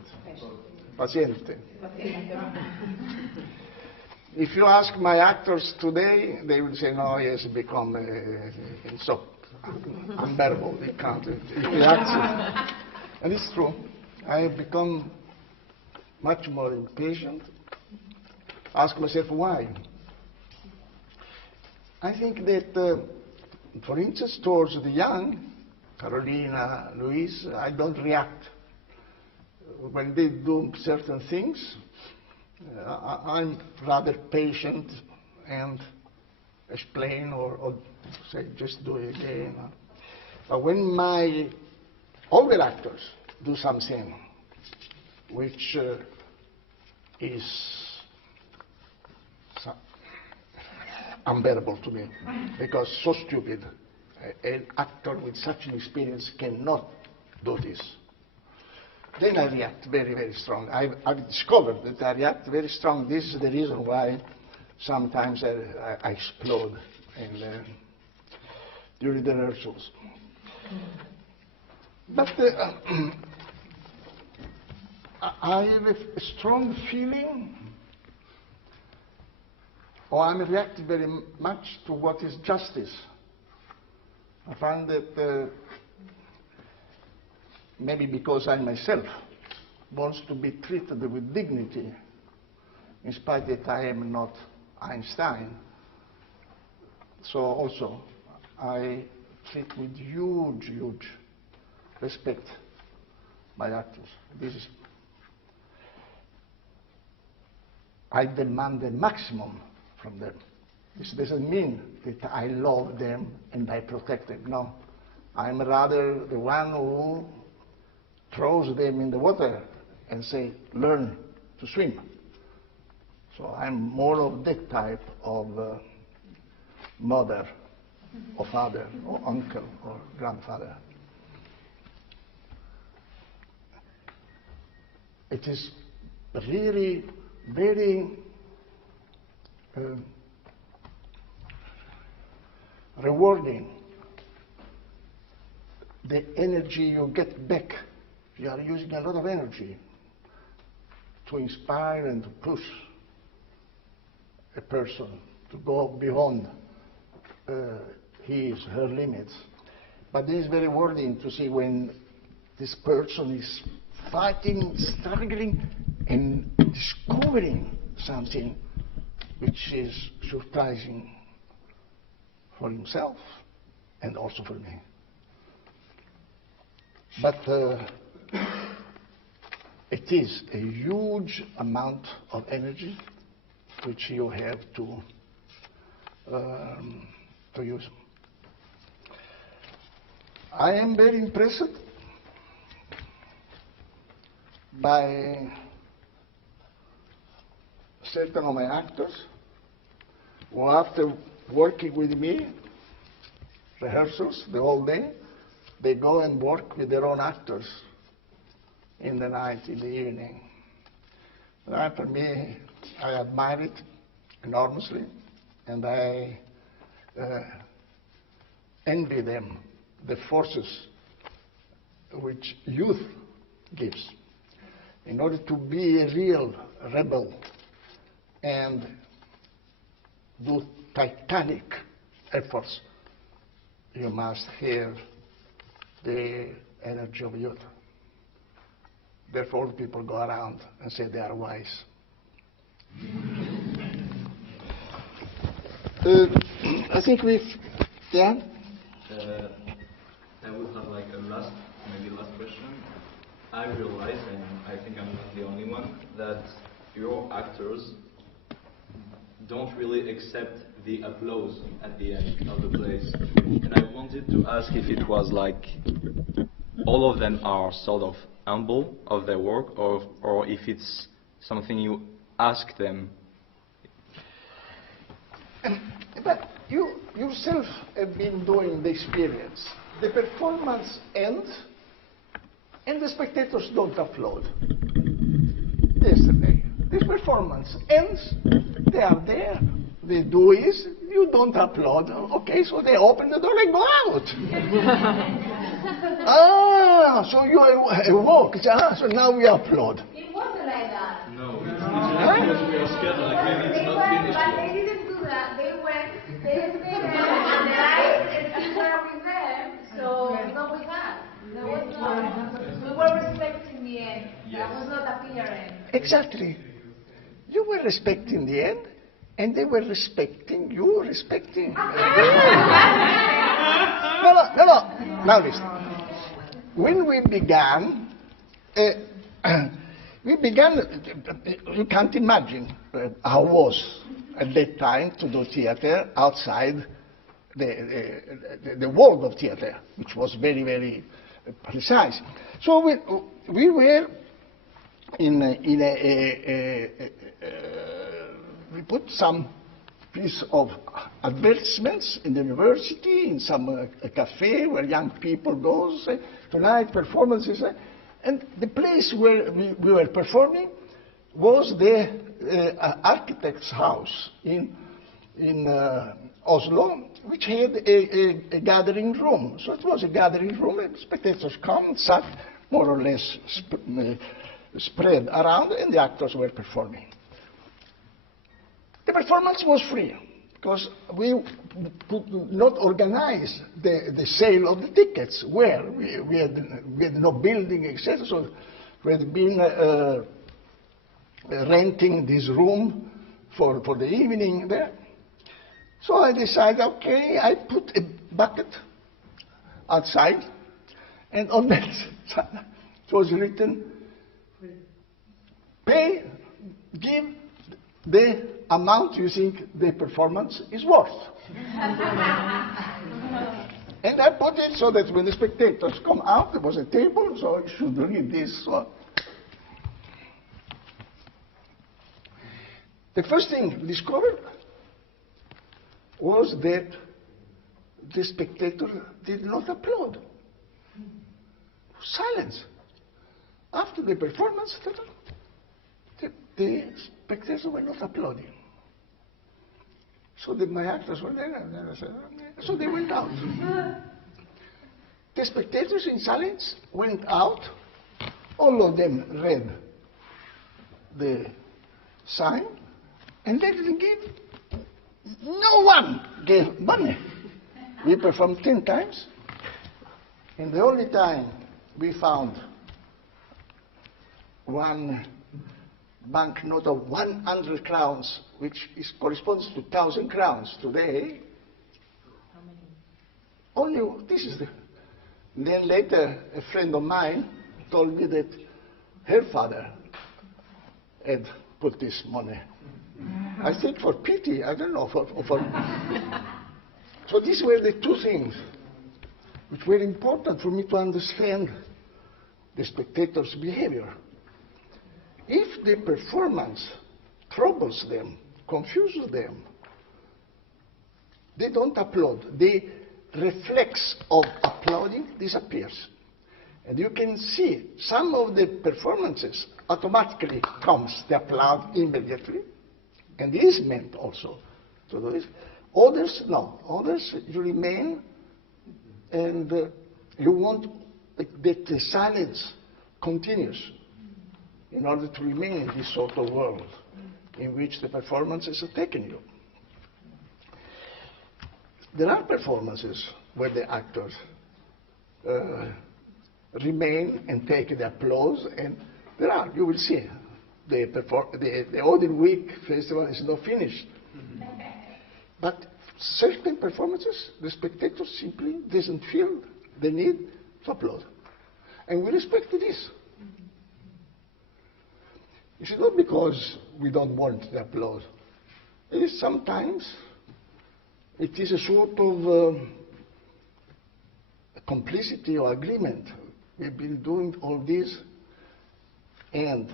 Paziente. If you ask my actors today, they will say, no, he has become so unbearable. He can't. He acts. And it's true. I have become much more impatient. Ask myself why. I think that, for instance, towards the young, Carolina, Luis, I don't react. When they do certain things, I'm rather patient and explain or say, just do it again. But when my older actors do something which is unbearable to me, because so stupid, an actor with such an experience cannot do this. Then I react very, very strong. I've discovered that I react very strong. This is the reason why sometimes I explode during the rehearsals. But I have a strong feeling, or I'm reacting very much to what is justice. I find that maybe because I myself wants to be treated with dignity, in spite that I am not Einstein. So also, I treat with huge, huge respect my actors. I demand the maximum from them. This doesn't mean that I love them and I protect them. No, I'm rather the one who throws them in the water and say, learn to swim. So I'm more of that type of mother or father or uncle or grandfather. It is really very rewarding, the energy you get back. You are using a lot of energy to inspire and to push a person to go beyond his, her limits. But it is very rewarding to see when this person is fighting, struggling, and discovering something which is surprising for himself and also for me. But it is a huge amount of energy which you have to use. I am very impressed by certain of my actors who, after working with me, rehearsals the whole day, they go and work with their own actors in the night, in the evening. And for me, I admire it enormously, and I envy them, the forces which youth gives. In order to be a real rebel and do titanic efforts, you must have the energy of youth. Therefore, people go around and say they are wise. I think yeah? I would have like a last question. I realize, and I think I'm not the only one, that your actors don't really accept the applause at the end of the plays. And I wanted to ask if it was like all of them are sort of humble of their work, or if it's something you ask them. But you yourself have been doing the experience. The performance ends, and the spectators don't applaud. Yesterday, this performance ends, they are there. They do is, you don't applaud. Okay, so they open the door and go out. So you walked, so now we applaud. It wasn't like that. No, it's because we are scared, like maybe it's not finished But yet. they didn't do that. They went, they stayed there, and the lights and we were with them, so not with us. There was no, we were respecting the end. That was not appearing. Exactly. You were respecting the end, and they were respecting you, respecting. No. Now listen. When we began, you can't imagine how it was at that time to do theater outside the world of theater, which was very, very precise. So we were we put some piece of advertisements in the university, in some cafe where young people go, say, tonight performances, and the place where we were performing was the architect's house in Oslo, which had a gathering room. So it was a gathering room, and spectators come and sat more or less spread around, and the actors were performing. The performance was free, because we could not organize the sale of the tickets. Where we had no building, etc. So we had been renting this room for the evening there. So I decided, okay, I put a bucket outside, and on that it was written, give the amount you think the performance is worth. And I put it so that when the spectators come out, there was a table, so you should read this. The first thing we discovered was that the spectator did not applaud. Silence. After the performance, the spectators were not applauding. So my actors were there, and so they went out. The spectators in silence went out. All of them read the sign, and they didn't give. No one gave money. We performed 10 times, and the only time we found one banknote of 100 crowns, which corresponds to 1,000 crowns today. How many? Only this is the. Then later, a friend of mine told me that her father had put this money. I think for pity, I don't know, for So these were the two things which were important for me to understand the spectator's behavior. If the performance troubles them, confuses them, they don't applaud. The reflex of applauding disappears. And you can see some of the performances automatically comes the applaud immediately, and it is meant also to do this. Others, no. Others, you remain, and you want that the silence continues in order to remain in this sort of world in which the performances are taking you. There are performances where the actors remain and take the applause, and there are, you will see, the Odin Week festival is not finished. But certain performances, the spectators simply doesn't feel the need to applaud. And we respect this. It's not because we don't want the applause. It is sometimes, it is a sort of complicity or agreement. We've been doing all this, and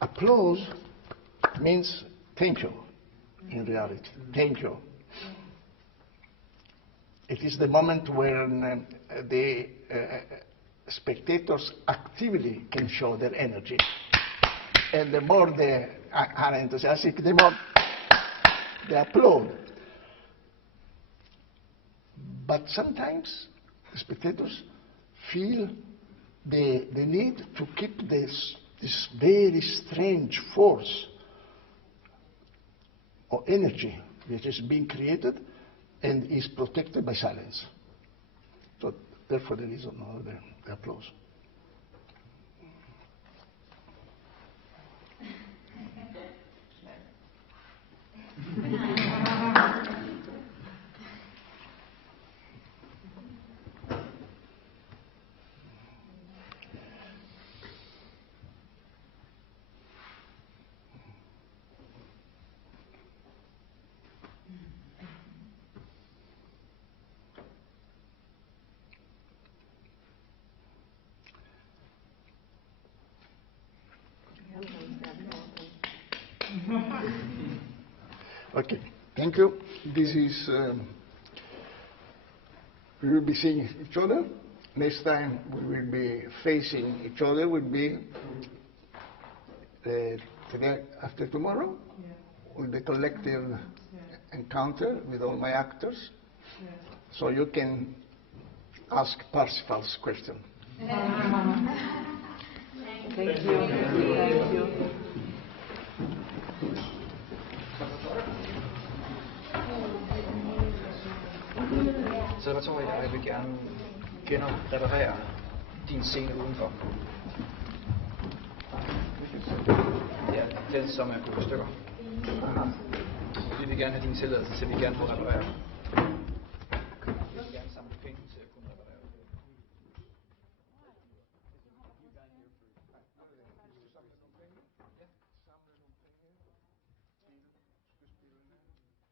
applause means thank you, in reality. Thank you. It is the moment when the spectators actively can show their energy. And the more they are enthusiastic, the more they applaud. But sometimes the spectators feel the need to keep this very strange force or energy which is being created and is protected by silence. So therefore there is no the applause. Okay, thank you. This is, we will be seeing each other. Next time we will be facing each other will be today after tomorrow, with the collective encounter with all my actors. So you can ask Parsifal's question. Thank you. Thank you. Salvatore, jeg vil gerne genreparere din scene udenfor. Ja, den som er gået i stykker. Vi vil gerne have din tilladelse til, at vi gerne må reparere.